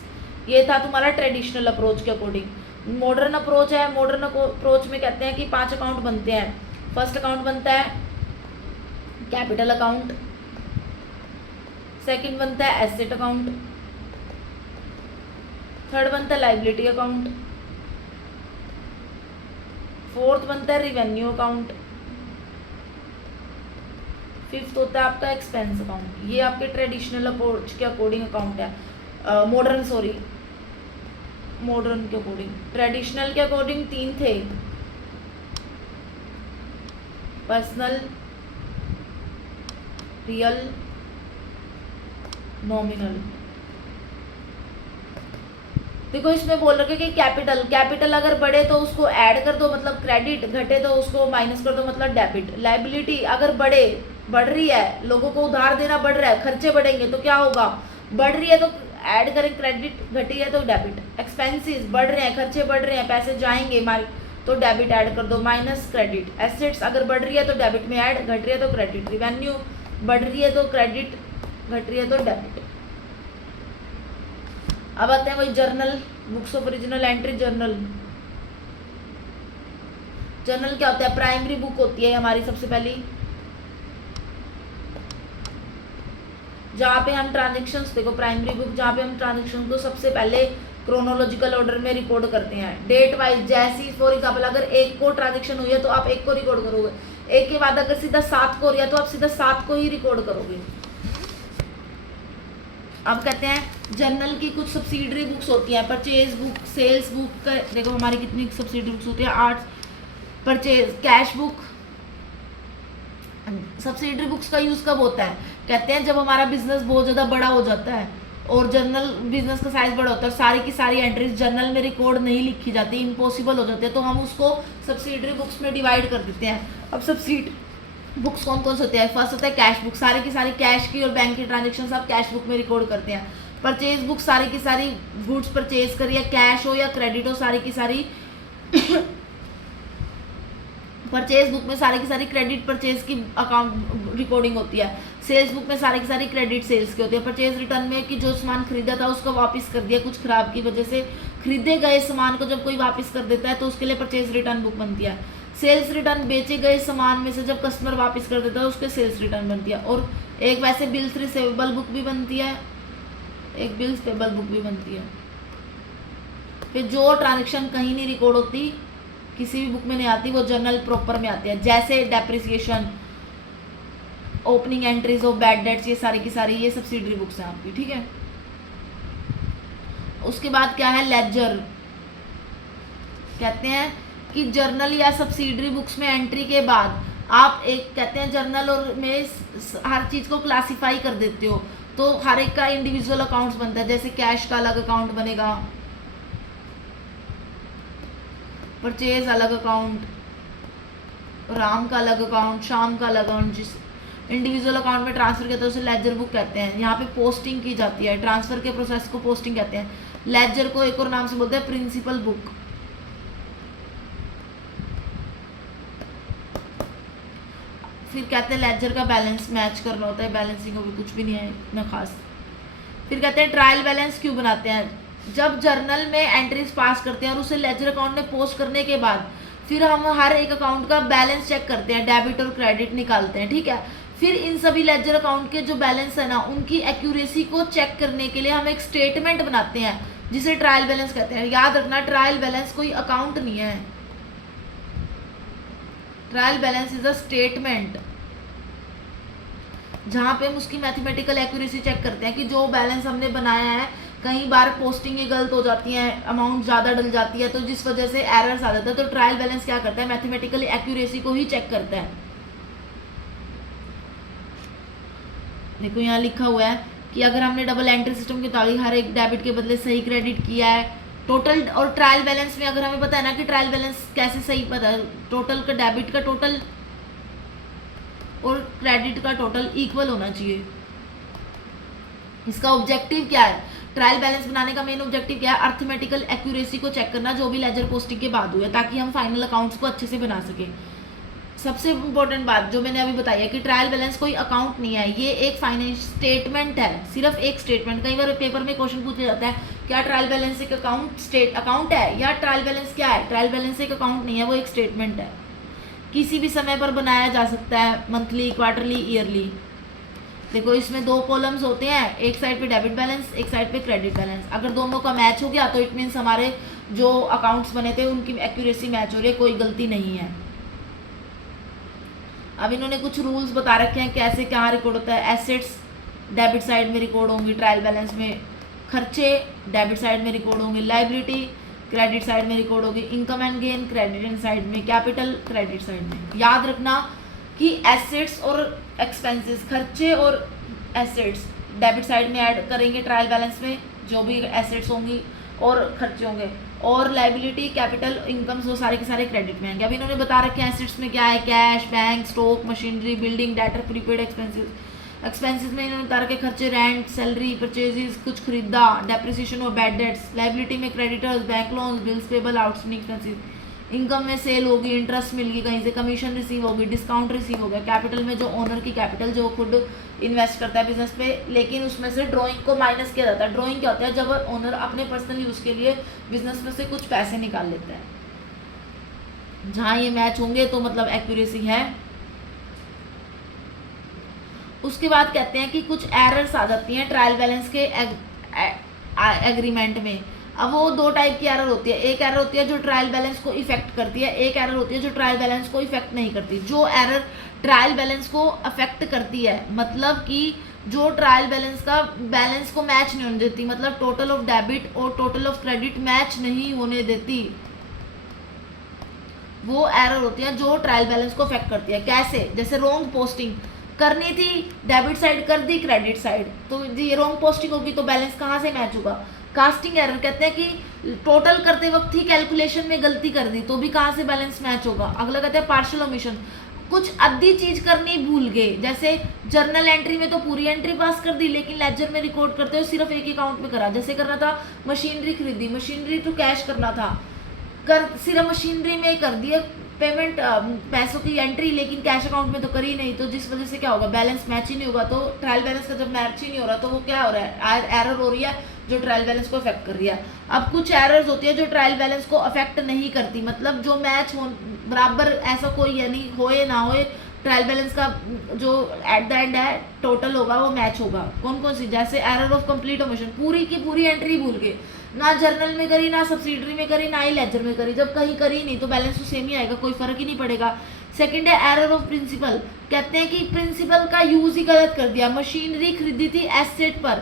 ये था तुम्हारा ट्रेडिशनल अप्रोच के अकॉर्डिंग। मॉडर्न अप्रोच है, मॉडर्न अप्रोच में कहते हैं कि 5 अकाउंट बनते हैं। फर्स्ट अकाउंट बनता है कैपिटल अकाउंट, सेकंड बनता है एसेट अकाउंट, थर्ड बनता है लाइबिलिटी अकाउंट, फोर्थ बनता है रिवेन्यू अकाउंट, फिफ्थ होता है आपका एक्सपेंस अकाउंट। ये आपके ट्रेडिशनल अप्रोच के अकॉर्डिंग अकाउंट है, मॉडर्न के अकॉर्डिंग। ट्रेडिशनल के अकॉर्डिंग 3 थे, पर्सनल, रियल, नॉमिनल। देखो इसमें बोल रखे कि कैपिटल अगर बढ़े तो उसको ऐड कर दो मतलब क्रेडिट, घटे तो उसको माइनस कर दो मतलब डेबिट। लायबिलिटी अगर बढ़ रही है, लोगों को उधार देना बढ़ रहा है, खर्चे बढ़ेंगे तो क्या होगा, बढ़ रही है तो ऐड करें क्रेडिट, घटी है तो डेबिट। एक्सपेंसेस बढ़ रहे हैं, खर्चे बढ़ रहे हैं, पैसे जाएंगे तो डेबिट ऐड कर दो माइनस क्रेडिट। एसेट्स अगर बढ़ रही है तो डेबिट में ऐड, घट रही है तो क्रेडिट। रिवेन्यू बढ़ रही है तो क्रेडिट, घट रही है तो डेबिट। अब आते हैं वही journal, books of original entry. Journal क्या होता है, प्राइमरी बुक होती है हमारी सबसे पहली, जहाँ पे हम ट्रांजेक्शन्स, देखो प्राइमरी बुक जहाँ पे हम ट्रांजेक्शन को सबसे पहले क्रोनोलॉजिकल ऑर्डर में रिकॉर्ड करते हैं, डेट वाइज। जैसी फॉर एग्जाम्पल अगर 1 को ट्रांजेक्शन हुई है तो आप 1 को रिकॉर्ड करोगे, 1 के बाद अगर सीधा 7 को हो रहा है तो आप सीधा 7 को ही रिकॉर्ड करोगे। अब कहते हैं जर्नल की कुछ सब्सिडरी बुक्स होती हैं, परचेज बुक, सेल्स बुक। देखो हमारी कितनी सब्सिडरी बुक्स होती है, 8। Purchase, cash book. Subsidiary books का यूज़ कब होता है, कहते हैं जब हमारा बिजनेस बहुत ज़्यादा बड़ा हो जाता है और जर्नल बिजनेस का साइज बड़ा होता है, सारी की सारी एंट्रीज जर्नल में रिकॉर्ड नहीं लिखी जाती, इम्पॉसिबल हो जाते हैं, तो हम उसको सब्सिडरी बुक्स में डिवाइड कर देते हैं। अब सब्सिडरी बुक्स कौन कौन से होते हैं, फर्स्ट होता है कैश बुक, सारी की सारी कैश की और बैंक की ट्रांजेक्शन आप कैश बुक में रिकॉर्ड करते हैं। परचेज बुक, सारी की सारी गुड्स परचेज करिए, कैश हो या क्रेडिट हो, सारी की सारी परचेज बुक में सारी की सारी क्रेडिट परचेज की अकाउंट रिकॉर्डिंग होती है। सेल्स बुक में सारी की सारी क्रेडिट सेल्स की होती है। परचेज रिटर्न में कि जो सामान खरीदा था उसको वापस कर दिया, कुछ खराब की वजह से खरीदे गए सामान को जब कोई वापस कर देता है तो उसके लिए परचेज रिटर्न बुक बनती है। सेल्स रिटर्न, बेचे गए सामान में से जब कस्टमर वापस कर देता है उसके सेल्स रिटर्न बनती है। और एक वैसे बिल्स रिसेवेबल बुक भी बनती है, एक बिल्स पेबल बुक भी बनती है। फिर जो ट्रांजेक्शन कहीं नहीं रिकॉर्ड होती, किसी भी बुक में नहीं आती, वो जर्नल प्रॉपर में आती है, जैसे depreciation, opening entries of bad debts, ये सारी की सारी ये सब्सिडरी बुक्स हैं आपकी, ठीक है। उसके बाद क्या है, लेजर। कहते हैं कि जर्नल या सब्सिडरी बुक्स में एंट्री के बाद आप एक कहते हैं जर्नल और में हर चीज़ को क्लासिफाई कर देते हो, तो हर एक का इंडिविजुअल अकाउंट्स बनता है। जैसे कैश का अलग अकाउंट बनेगा, परचेज अलग अकाउंट, राम का अलग अकाउंट, शाम का अलग अकाउंट। जिस इंडिविजुअल अकाउंट में ट्रांसफर कहते हैं उसे लेजर बुक कहते हैं। यहाँ पे पोस्टिंग की जाती है, ट्रांसफर के प्रोसेस को पोस्टिंग कहते हैं। लेजर को एक और नाम से बोलते हैं प्रिंसिपल बुक। फिर कहते हैं लेजर का बैलेंस मैच करना होता है, बैलेंसिंग भी कुछ भी नहीं है इतना खास। फिर कहते हैं ट्रायल बैलेंस क्यों बनाते हैं, जब जर्नल में एंट्रीज पास करते हैं और उसे लेजर अकाउंट में पोस्ट करने के बाद फिर हम हर एक अकाउंट का बैलेंस चेक करते हैं, डेबिट और क्रेडिट निकालते हैं, ठीक है। फिर इन सभी लेजर अकाउंट के जो बैलेंस है ना, उनकी एक्यूरेसी को चेक करने के लिए हम एक स्टेटमेंट बनाते हैं जिसे ट्रायल बैलेंस कहते हैं। याद रखना, ट्रायल बैलेंस कोई अकाउंट नहीं है, trial balance is a statement, जहां पे हम उसकी मैथमेटिकल एक्यूरेसी चेक करते हैं कि जो बैलेंस हमने बनाया है, कई बार पोस्टिंगें गलत हो जाती हैं, अमाउंट ज़्यादा डल जाती है, तो जिस वजह से एरर्स आ जाता है, तो ट्रायल बैलेंस क्या करता है, मैथमेटिकल एक्यूरेसी को ही चेक करता है। देखो यहाँ लिखा हुआ है कि अगर हमने डबल एंट्री सिस्टम के ताली हर एक डेबिट के बदले सही क्रेडिट किया है, टोटल और ट्रायल बैलेंस में अगर हमें पता है ना कि ट्रायल बैलेंस कैसे सही पता है, टोटल का डेबिट का टोटल और क्रेडिट का टोटल इक्वल होना चाहिए। इसका ऑब्जेक्टिव क्या है, ट्रायल बैलेंस बनाने का मेन ऑब्जेक्टिव क्या है, अर्थमेटिकल एक्यूरेसी को चेक करना जो भी लेजर पोस्टिंग के बाद हुए, ताकि हम फाइनल अकाउंट्स को अच्छे से बना सकें। सबसे इंपॉर्टेंट बात जो मैंने अभी बताई है कि ट्रायल बैलेंस कोई अकाउंट नहीं है, ये एक फाइनेंस स्टेटमेंट है, सिर्फ एक स्टेटमेंट। कई बार पेपर में क्वेश्चन पूछा जाता है क्या ट्रायल बैलेंस एक अकाउंट है या ट्रायल बैलेंस क्या है, ट्रायल बैलेंस एक अकाउंट नहीं है, वो एक स्टेटमेंट है। किसी भी समय पर बनाया जा सकता है, मंथली, क्वार्टरली, ईयरली। देखो इसमें 2 कॉलम्स होते हैं, एक साइड पे डेबिट बैलेंस, एक साइड पे क्रेडिट बैलेंस। अगर दोनों का मैच हो गया तो इट मीन्स हमारे जो अकाउंट्स बने थे उनकी एक्यूरेसी मैच हो रही है, कोई गलती नहीं है। अब इन्होंने कुछ रूल्स बता रखे हैं कैसे क्या रिकॉर्ड होता है। एसेट्स डेबिट साइड में रिकॉर्ड होंगी ट्रायल बैलेंस में, खर्चे डेबिट साइड में रिकॉर्ड होंगे, लाइबिलिटी क्रेडिट साइड में रिकॉर्ड होगी, income and gain credit and side में, कैपिटल क्रेडिट साइड में। याद रखना कि एसेट्स और एक्सपेंसेस, खर्चे और एसेट्स डेबिट साइड में ऐड करेंगे ट्रायल बैलेंस में, जो भी एसेट्स होंगी और खर्चे होंगे, और लाइबिलिटी कैपिटल इनकम वो सारे के सारे क्रेडिट में आएंगे। अब इन्होंने बता रखे हैं एसेट्स में क्या है, cash, bank, stock, machinery, building, debtor, prepaid expenses. Expenses में इन्होंने बता रखे खर्चे, रेंट, सैलरी, परचेजेस, कुछ खरीदा, डेप्रिसिएशन और बैड डेट्स। लाइबिलिटी में creditors, bank loans, bills payable, outstanding expenses. Income में सेल होगी, इंटरेस्ट मिल गई कहीं से, कमीशन रिसीव होगी, डिस्काउंट रिसीव होगा। कैपिटल में जो ओनर की कैपिटल जो खुद इन्वेस्ट करता है बिजनेस पे, लेकिन उसमें से ड्राइंग को माइनस किया जाता है। ड्राइंग क्या होता है, जब ओनर अपने पर्सनल यूज़ के लिए बिजनेस में से कुछ पैसे निकाल लेता है। जहाँ ये मैच होंगे तो मतलब एक्यूरेसी है। उसके बाद कहते हैं कि कुछ एरर्स आ जाती हैं ट्रायल बैलेंस के एग्रीमेंट में। अब वो दो टाइप की एरर होती है, एक एरर होती है जो ट्रायल बैलेंस को इफेक्ट करती है, एक एरर होती है जो ट्रायल बैलेंस को इफेक्ट नहीं करती। जो एरर ट्रायल बैलेंस को अफेक्ट करती है, मतलब कि जो ट्रायल बैलेंस का बैलेंस को मैच नहीं होने देती, मतलब टोटल ऑफ डेबिट और टोटल ऑफ क्रेडिट मैच नहीं होने देती, वो एरर होती है जो ट्रायल बैलेंस को अफेक्ट करती है। कैसे? जैसे रॉन्ग पोस्टिंग करनी थी, डेबिट साइड कर दी क्रेडिट साइड, तो ये रॉन्ग पोस्टिंग होगी तो बैलेंस कहाँ से मैच होगा? कास्टिंग एरर कहते हैं कि टोटल करते वक्त ही कैलकुलेशन में गलती कर दी तो भी कहाँ से बैलेंस मैच होगा। अगला कहते हैं पार्शियल ओमिशन, कुछ आधी चीज करनी भूल गए। जैसे जर्नल एंट्री में तो पूरी एंट्री पास कर दी, लेकिन लेजर में रिकॉर्ड करते हुए सिर्फ एक अकाउंट में करा। जैसे करना था मशीनरी खरीदी, मशीनरी टू कैश करना था, सिर्फ मशीनरी में कर दिया पेमेंट, पैसों की एंट्री, लेकिन कैश अकाउंट में तो करी नहीं, तो जिस वजह से क्या होगा, बैलेंस मैच ही नहीं होगा। तो ट्रायल बैलेंस का जब मैच ही नहीं हो रहा तो वो क्या हो रहा है, एरर हो रही है जो ट्रायल बैलेंस को अफेक्ट कर रही है। अब कुछ एरर्स होती है जो ट्रायल बैलेंस को अफेक्ट नहीं करती, मतलब जो मैच हो बराबर, ऐसा कोई यानी होए ना होए ट्रायल बैलेंस का जो एट द एंड है टोटल होगा वो मैच होगा। कौन कौन सी? जैसे एरर ऑफ कंप्लीट ओमिशन, पूरी की पूरी एंट्री भूल गए, ना जर्नल में करी, ना सब्सिडरी में करी, ना ही लेजर में करी। जब कहीं करी नहीं तो बैलेंस तो सेम ही आएगा, कोई फर्क ही नहीं पड़ेगा। सेकंड है एरर ऑफ प्रिंसिपल, कहते हैं कि प्रिंसिपल का यूज ही गलत कर दिया। मशीनरी खरीदी थी एसेट पर,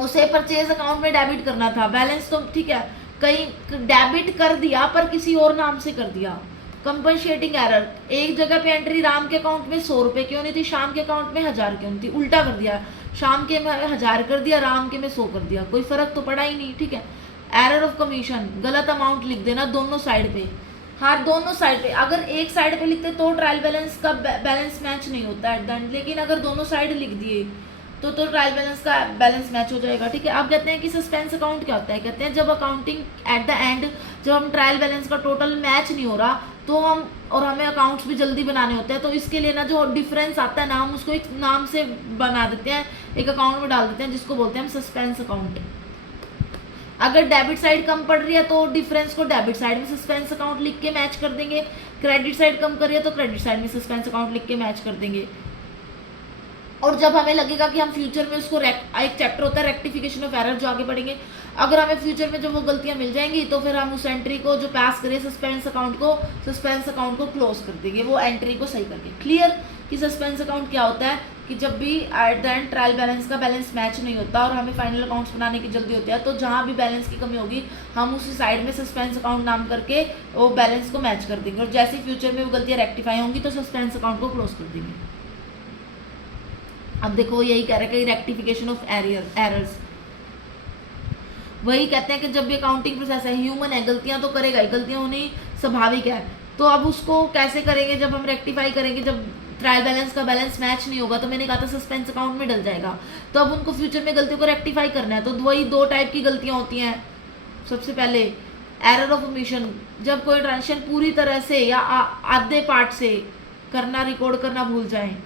उसे परचेज अकाउंट में डेबिट करना था, बैलेंस तो ठीक है, कहीं डेबिट कर दिया पर किसी और नाम से कर दिया। कंपनसेटिंग एरर, एक जगह पे एंट्री राम के अकाउंट में 100 रुपये क्यों नहीं थी, शाम के अकाउंट में 1000 क्यों नहीं थी, उल्टा कर दिया, शाम के में 1000 कर दिया, राम के में 100 कर दिया, कोई फर्क तो पड़ा ही नहीं। ठीक है। एरर ऑफ कमीशन, गलत अमाउंट लिख देना दोनों साइड पे। हाँ, दोनों साइड पे, अगर एक साइड पे लिखते तो ट्रायल बैलेंस का बैलेंस मैच नहीं होता एट द एंड, लेकिन अगर दोनों साइड लिख दिए तो ट्रायल बैलेंस का बैलेंस मैच हो जाएगा। ठीक है। अब कहते हैं कि सस्पेंस अकाउंट क्या होता है, कहते हैं जब अकाउंटिंग एट द एंड, जब हम ट्रायल बैलेंस का टोटल मैच नहीं हो रहा तो हम, और हमें अकाउंट्स भी जल्दी बनाने होते हैं, तो इसके लिए ना जो डिफरेंस आता है ना, हम उसको एक नाम से बना देते हैं, एक अकाउंट में डाल देते हैं, जिसको बोलते हैं हम सस्पेंस अकाउंट। अगर डेबिट साइड कम पड़ रही है तो डिफरेंस को डेबिट साइड में सस्पेंस अकाउंट लिख के मैच कर देंगे, क्रेडिट साइड कम कर रही है तो क्रेडिट साइड में सस्पेंस अकाउंट लिख के मैच कर देंगे। और जब हमें लगेगा कि हम फ्यूचर में उसको एक चैप्टर होता है रेक्टिफिकेशन ऑफ एरर, जो आगे पढ़ेंगे, अगर हमें फ्यूचर में जब वो गलतियां मिल जाएंगी तो फिर हम उस एंट्री को जो पास करें सस्पेंस अकाउंट को क्लोज कर देंगे, वो एंट्री को सही करके। क्लियर कि सस्पेंस अकाउंट क्या होता है, कि जब भी at the end trial balance का बैलेंस मैच नहीं होता और हमें फाइनल अकाउंट्स बनाने की जल्दी होती है, तो जहाँ भी बैलेंस की कमी होगी हम उसी साइड में सस्पेंस अकाउंट नाम करके वो बैलेंस को मैच कर देंगे, और जैसे फ्यूचर में वो गलतियाँ रेक्टिफाई होंगी तो सस्पेंस अकाउंट को क्लोज कर देंगे। अब देखो यही कह रहे हैं कि रेक्टिफिकेशन ऑफ एरर्स, वही कहते हैं कि जब भी अकाउंटिंग प्रोसेस है, ह्यूमन है, गलतियां तो करेगा ही, गलतियां होनी स्वाभाविक है, तो अब उसको कैसे करेंगे, जब हम रेक्टिफाई करेंगे, जब ट्रायल बैलेंस का बैलेंस मैच नहीं होगा तो मैंने कहा था सस्पेंस अकाउंट में डल जाएगा, तो अब उनको फ्यूचर में गलतियों को रेक्टिफाई करना है। तो वही दो टाइप की गलतियां होती हैं। सबसे पहले एरर ऑफ ओमिशन, जब कोई ट्रांजेक्शन पूरी तरह से या आधे पार्ट से करना, रिकॉर्ड करना भूल जाएं।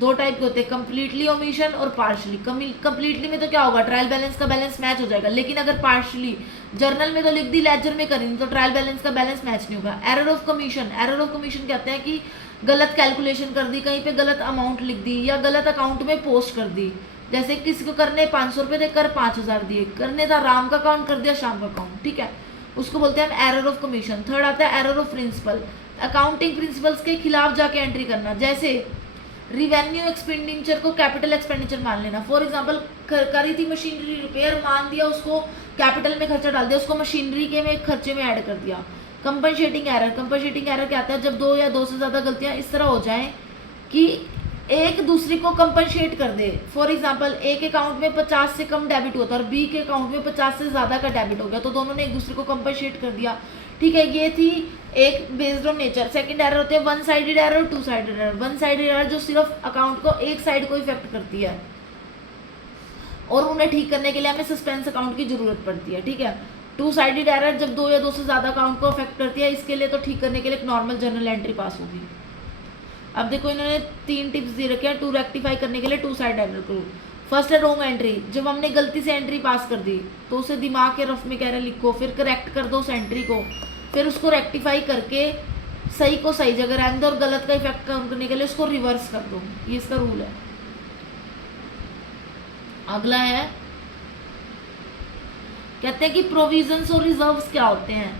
दो टाइप के होते हैं, कंप्लीटली ओमिशन और पार्शली। कंप्लीटली में तो क्या होगा, ट्रायल बैलेंस का बैलेंस मैच हो जाएगा, लेकिन अगर पार्शली, जर्नल में तो लिख दी, लेजर में करेंगे तो ट्रायल बैलेंस का बैलेंस मैच नहीं होगा। Error of commission, error of commission कहते हैं कि गलत कैलकुलेशन कर दी, कहीं पे गलत अमाउंट लिख दी या गलत अकाउंट में पोस्ट कर दी। जैसे किसी को करने 500 रुपये देकर 5000 दिए, करने था राम का अकाउंट, कर दिया शाम का अकाउंट। ठीक है, उसको बोलते हैं हम एरर ऑफ कमीशन। थर्ड आता है error of principle. Accounting principles के खिलाफ जाके एंट्री करना, जैसे रिवेन्यू एक्सपेंडिचर को कैपिटल एक्सपेंडिचर मान लेना। फॉर एग्जांपल करी थी मशीनरी रिपेयर, मान दिया उसको कैपिटल में खर्चा डाल दिया, उसको मशीनरी के में खर्चे में ऐड कर दिया। कंपनसेटिंग एरर, कंपनसेटिंग एरर क्या आता है, जब दो या दो से ज़्यादा गलतियाँ इस तरह हो जाएं कि एक दूसरे को कंपनसेट कर दे। फॉर एग्जांपल एक अकाउंट में 50 से कम डेबिट होता है और बी के अकाउंट में 50 से ज़्यादा का डेबिट हो गया, तो दोनों ने एक दूसरे को कंपनसेट कर दिया। ठीक है, ये थी एक based on nature. Second error होते हैं वन साइडेड एरर और two sided error. One sided error जो सिर्फ अकाउंट को एक साइड को इफेक्ट करती है और उन्हें ठीक करने के लिए हमें सस्पेंस अकाउंट की जरूरत पड़ती है। ठीक है, टू साइडेड एरर जब दो या दो से ज़्यादा अकाउंट को अफेक्ट करती है, इसके लिए तो ठीक करने के लिए एक नॉर्मल जर्नल एंट्री पास होगी। अब देखो इन्होंने 3 टिप्स दे रखे हैं टू रेक्टिफाई करने के लिए टू साइड एरर को। फर्स्ट है रॉन्ग एंट्री, जब हमने गलती से एंट्री पास कर दी तो उसे दिमाग के रफ में कह रहे लिखो, फिर करेक्ट कर दो उस एंट्री को, फिर उसको रेक्टिफाई करके सही को सही जगह रहने दो और गलत का इफेक्ट कम करने के लिए उसको रिवर्स कर दो। ये इसका रूल है। अगला है, कहते हैं कि प्रोविजंस और रिजर्व्स क्या होते हैं।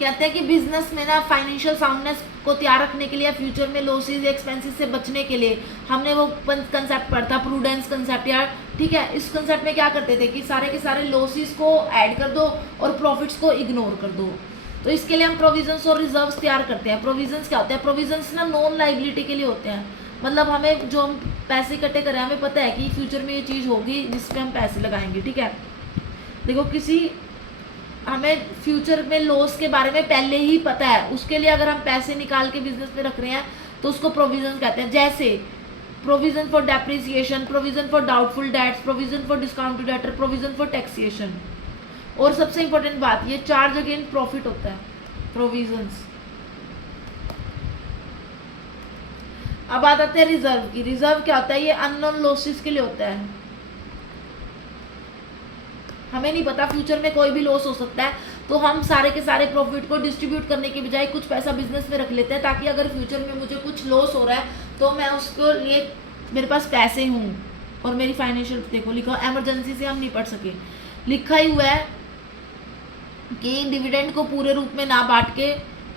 कहते हैं कि बिजनेस में ना फाइनेंशियल साउंडनेस को तैयार रखने के लिए, फ्यूचर में लॉसेस या एक्सपेंसेस से बचने के लिए हमने वो कंसेप्ट पढ़ा था, प्रूडेंस कंसेप्ट यार। ठीक है, इस कंसेप्ट में क्या करते थे कि सारे के सारे लॉसेस को ऐड कर दो और प्रॉफिट्स को इग्नोर कर दो। तो इसके लिए हम प्रोविजंस और रिजर्व्स तैयार करते हैं। प्रोविजंस क्या होते हैं, प्रोविजंस ना नॉन लाइबिलिटी के लिए होते हैं, मतलब हमें जो हम पैसे इकट्ठे करें हमें पता है कि फ्यूचर में ये चीज़ होगी जिस पे हम पैसे लगाएंगे। ठीक है, देखो किसी हमें फ्यूचर में लॉस के बारे में पहले ही पता है, उसके लिए अगर हम पैसे निकाल के बिजनेस में रख रहे हैं तो उसको प्रोविजन कहते हैं। जैसे provision for depreciation, provision for doubtful debts, provision for discounted debtor, provision for taxation. और सबसे इंपॉर्टेंट बात, ये चार्ज अगेंस्ट प्रॉफिट होता है प्रोविजंस। अब बात आते हैं रिजर्व की। रिजर्व क्या होता है, ये अननोन लॉसेस के लिए होता है। हमें नहीं पता फ्यूचर में कोई भी लॉस हो सकता है, तो हम सारे के सारे प्रॉफिट को डिस्ट्रीब्यूट करने के बजाय कुछ पैसा बिजनेस में रख लेते हैं, ताकि अगर फ्यूचर में मुझे कुछ लॉस हो रहा है तो मैं उसको लिए मेरे पास पैसे हों और मेरी फाइनेंशियल, देखो लिखा एमरजेंसी से हम निपट सके। लिखा ही हुआ है कि डिविडेंड को पूरे रूप में ना बांट के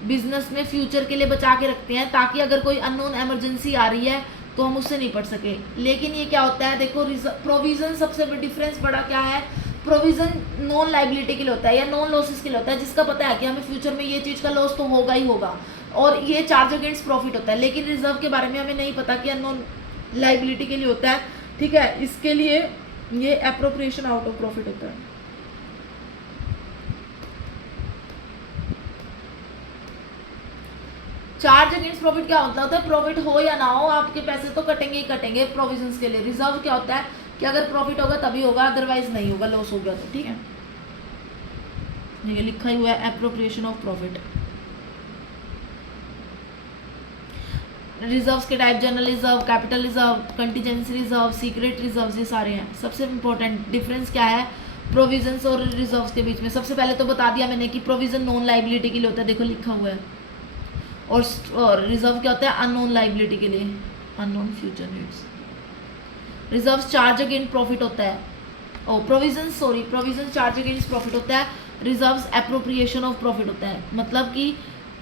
बिजनेस में फ्यूचर के लिए बचा के रखते हैं, ताकि अगर कोई अननोन एमरजेंसी आ रही है तो हम उससे निपट सके। लेकिन ये क्या होता है, देखो प्रोविजन सबसे डिफरेंस बड़ा क्या है, प्रोविजन नॉन लाइबिलिटी के लिए होता है या नॉन लॉसेस के लिए होता है, जिसका पता है कि हमें फ्यूचर में ये चीज़ का लॉस तो होगा ही होगा, और ये चार्ज अगेंस्ट प्रॉफिट होता है। लेकिन रिजर्व के बारे में हमें नहीं पता कि अननोन लाइबिलिटी के लिए होता है। ठीक है, इसके लिए ये एप्रोप्रिएशन आउट ऑफ प्रॉफिट होता है। चार्ज अगेंस्ट प्रॉफिट क्या होता है, प्रॉफिट हो या ना हो आपके पैसे तो कटेंगे ही कटेंगे प्रोविजंस के लिए। रिजर्व क्या होता है कि अगर प्रॉफिट होगा तभी होगा, अदरवाइज नहीं होगा, लॉस हो गया तो। ठीक है, ये लिखा ही हुआ है एप्रोप्रिएशन ऑफ प्रॉफिट। रिजर्व्स के type, general reserve, capital reserve, contingency reserve, secret reserves, ये सारे हैं। सबसे इंपॉर्टेंट डिफरेंस क्या है प्रोविजंस और रिजर्व्स के बीच में, सबसे पहले तो बता दिया मैंने कि प्रोविजन नॉन लाइबिलिटी के लिए होता है, देखो लिखा हुआ है, और रिजर्व क्या होता है अननोन लाइबिलिटी के लिए, unknown future needs. Reserves charge against profit होता है, प्रोविजन चार्ज अगेंस्ट प्रॉफिट होता है, रिजर्व्स एप्रोप्रिएशन ऑफ प्रॉफिट होता है। मतलब कि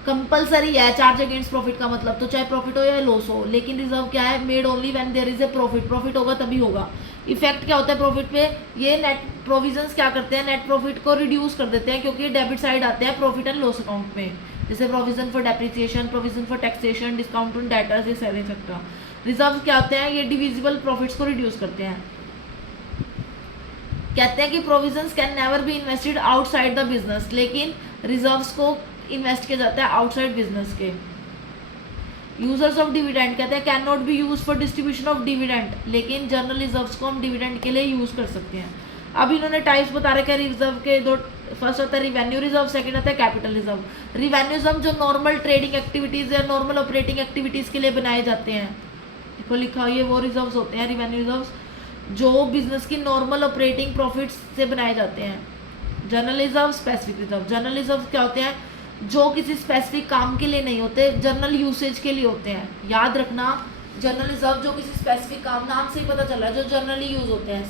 कंपलसरी है चार्ज अगेंस्ट प्रॉफिट का मतलब, तो चाहे प्रॉफिट हो या लॉस हो। लेकिन रिजर्व क्या है, made only when there is a profit, profit होगा तभी होगा। इफेक्ट क्या होता है प्रॉफिट पे, ये नेट प्रोविजंस क्या करते हैं, नेट प्रॉफिट को रिड्यूस कर देते हैं, क्योंकि डेबिट साइड आते हैं प्रॉफिट एंड लॉस अकाउंट में, जैसे provision for depreciation, provision for taxation, discount on debtors, ये सारे एक्सेट्रा। रिजर्व क्या होते हैं, ये डिविजिबल प्रॉफिट्स को रिड्यूस करते हैं। कहते हैं कि provisions can never be invested outside the business, लेकिन रिजर्व्स को इन्वेस्ट किया जाता है आउटसाइड बिजनेस के। यूजर्स ऑफ डिविडेंड कहते हैं can not be use for distribution of dividend, लेकिन जनरल रिजर्व्स को हम डिविडेंड के लिए यूज कर सकते हैं। अब इन्होंने टाइप्स बता रखे हैं रिजर्व के दो, फर्स्ट आता है रिवेन्यू रिजर्व, सेकंड आता है कैपिटल रिजर्व। रिवेन्यू रिजर्व जो नॉर्मल ट्रेडिंग एक्टिविटीज या नॉर्मल ऑपरेटिंग एक्टिविटीज के लिए बनाए जाते हैं, देखो लिखा हुआ ये वो रिजर्व्स होते हैं रिवेन्यू रिजर्व्स जो बिजनेस की नॉर्मल ऑपरेटिंग प्रॉफिट्स से बनाए जाते हैं। General reserve, specific reserve. General reserve क्या होते हैं, जो किसी स्पेसिफिक काम के लिए नहीं होते, जनरल यूसेज के लिए होते हैं। याद रखना, जनरल रिजर्व जो किसी स्पेसिफिक काम, नाम से ही पता चल रहा है, जो जनरली यूज होते हैं।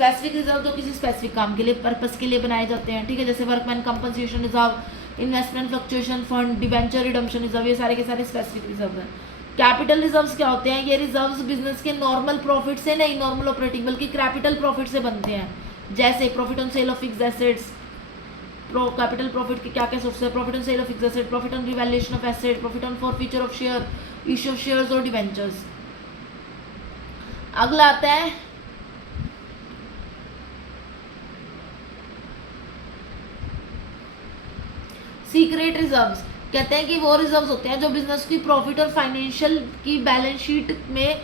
स्पेसिफिक रिजर्व जो किसी स्पेसिफिक काम के लिए पर्पस के लिए बनाए जाते हैं, ठीक है, जैसे workman compensation reserve, investment fluctuation fund, debenture redemption reserve, ये सारे के सारे स्पेसिफिक रिजर्व हैं। कैपिटल रिजर्व्स क्या होते हैं? ये रिजर्व्स बिजनेस के नॉर्मल प्रॉफिट से नहीं, नॉर्मल ऑपरेटिंग बल्कि कैपिटल प्रॉफिट से बनते हैं, जैसे profit on sale of fixed assets. Capital profit के क्या क्या सोर्स है? Profit on sale of fixed asset, profit on revaluation of asset, profit on forfeiture of share, issue of shares और डिबेंचर्स। अगला आता है सीक्रेट रिजर्व्स। कहते हैं कि वो रिजर्व्स होते हैं जो बिजनेस की प्रॉफिट और फाइनेंशियल की बैलेंस शीट में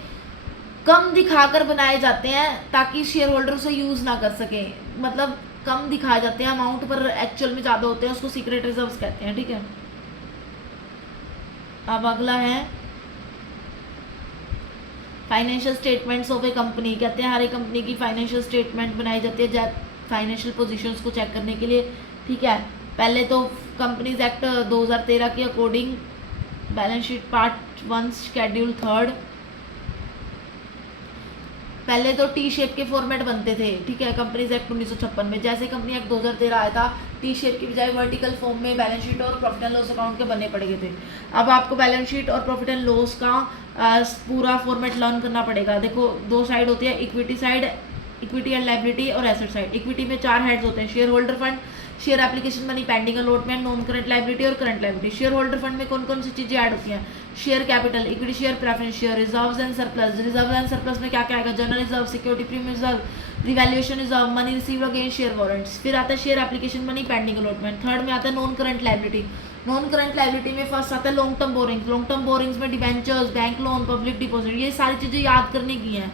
कम दिखाकर बनाए जाते हैं ताकि शेयर होल्डर उसे यूज ना कर सके, मतलब कम दिखाए जाते हैं अमाउंट पर एक्चुअल में ज़्यादा होते हैं, उसको सीक्रेट रिजर्व्स कहते हैं, ठीक है। अब अगला है financial statements of A company. कहते हैं हर एक कंपनी की फाइनेंशियल स्टेटमेंट बनाई जाती है फाइनेंशियल पोजीशंस को चेक करने के लिए, ठीक है। पहले तो कंपनीज एक्ट 2013 के according balance sheet part 1 schedule 3 पहले तो टी शेप के फॉर्मेट बनते थे, ठीक है, कंपनीज एक्ट 1956 में। जैसे कंपनी एक्ट 2013 आया था, टी शेप की बजाय वर्टिकल फॉर्म में बैलेंस शीट और प्रॉफिट एंड लॉस अकाउंट के बनने पड़ गए थे। अब आपको बैलेंस शीट और प्रॉफिट एंड लॉस का पूरा फॉर्मेट लर्न करना पड़ेगा। देखो दो साइड होती है, equity side, equity and liability, और एसेट साइड। इक्विटी में 4 हेड्स होते हैं, share holder fund, share application money, pending allotment, non current liability और current liability. Share holder fund में कौन कौन सी चीजें ऐड होती हैं? Share capital, equity share, preference share, reserves and surplus. Reserve and surplus में क्या क्या आएगा? General reserve, security premium reserve, revaluation reserve, money received against share warrants. फिर आता है share application money, pending allotment. Third में आता है non current liability. Non current liability में फर्स्ट आता है long term borrowings. Long term borrowings में debentures, bank loan, public deposit, ये सारी चीजें याद करने की हैं।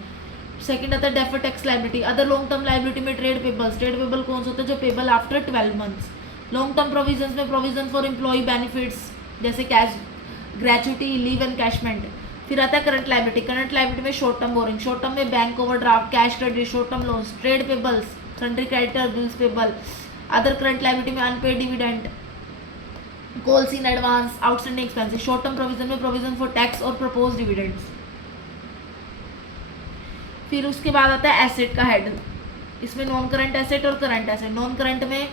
सेकंड आता है deferred tax liability. Other long term liability में ट्रेड पेबल्स। ट्रेड पेबल कौन सा होता है? जो payable after 12 months. Long term provisions में प्रोविजन फॉर एम्प्लॉय बेनिफिट्स जैसे कैश ग्रेचुटी, लीव एनकैशमेंट। फिर आता है करंट लायबिलिटी। करंट लायबिलिटी में short term borrowing, short term में bank overdraft, cash credit, short term loans, trade payables, sundry creditor, bills payable. Other current liability में unpaid dividend, calls in advance, outstanding expenses. Short term provision में प्रोविजन फॉर टैक्स और प्रपोज डिविडेंड्स। फिर उसके बाद आता है एसेट का हेड। इसमें नॉन करंट एसेट और करंट एसेट। नॉन करंट में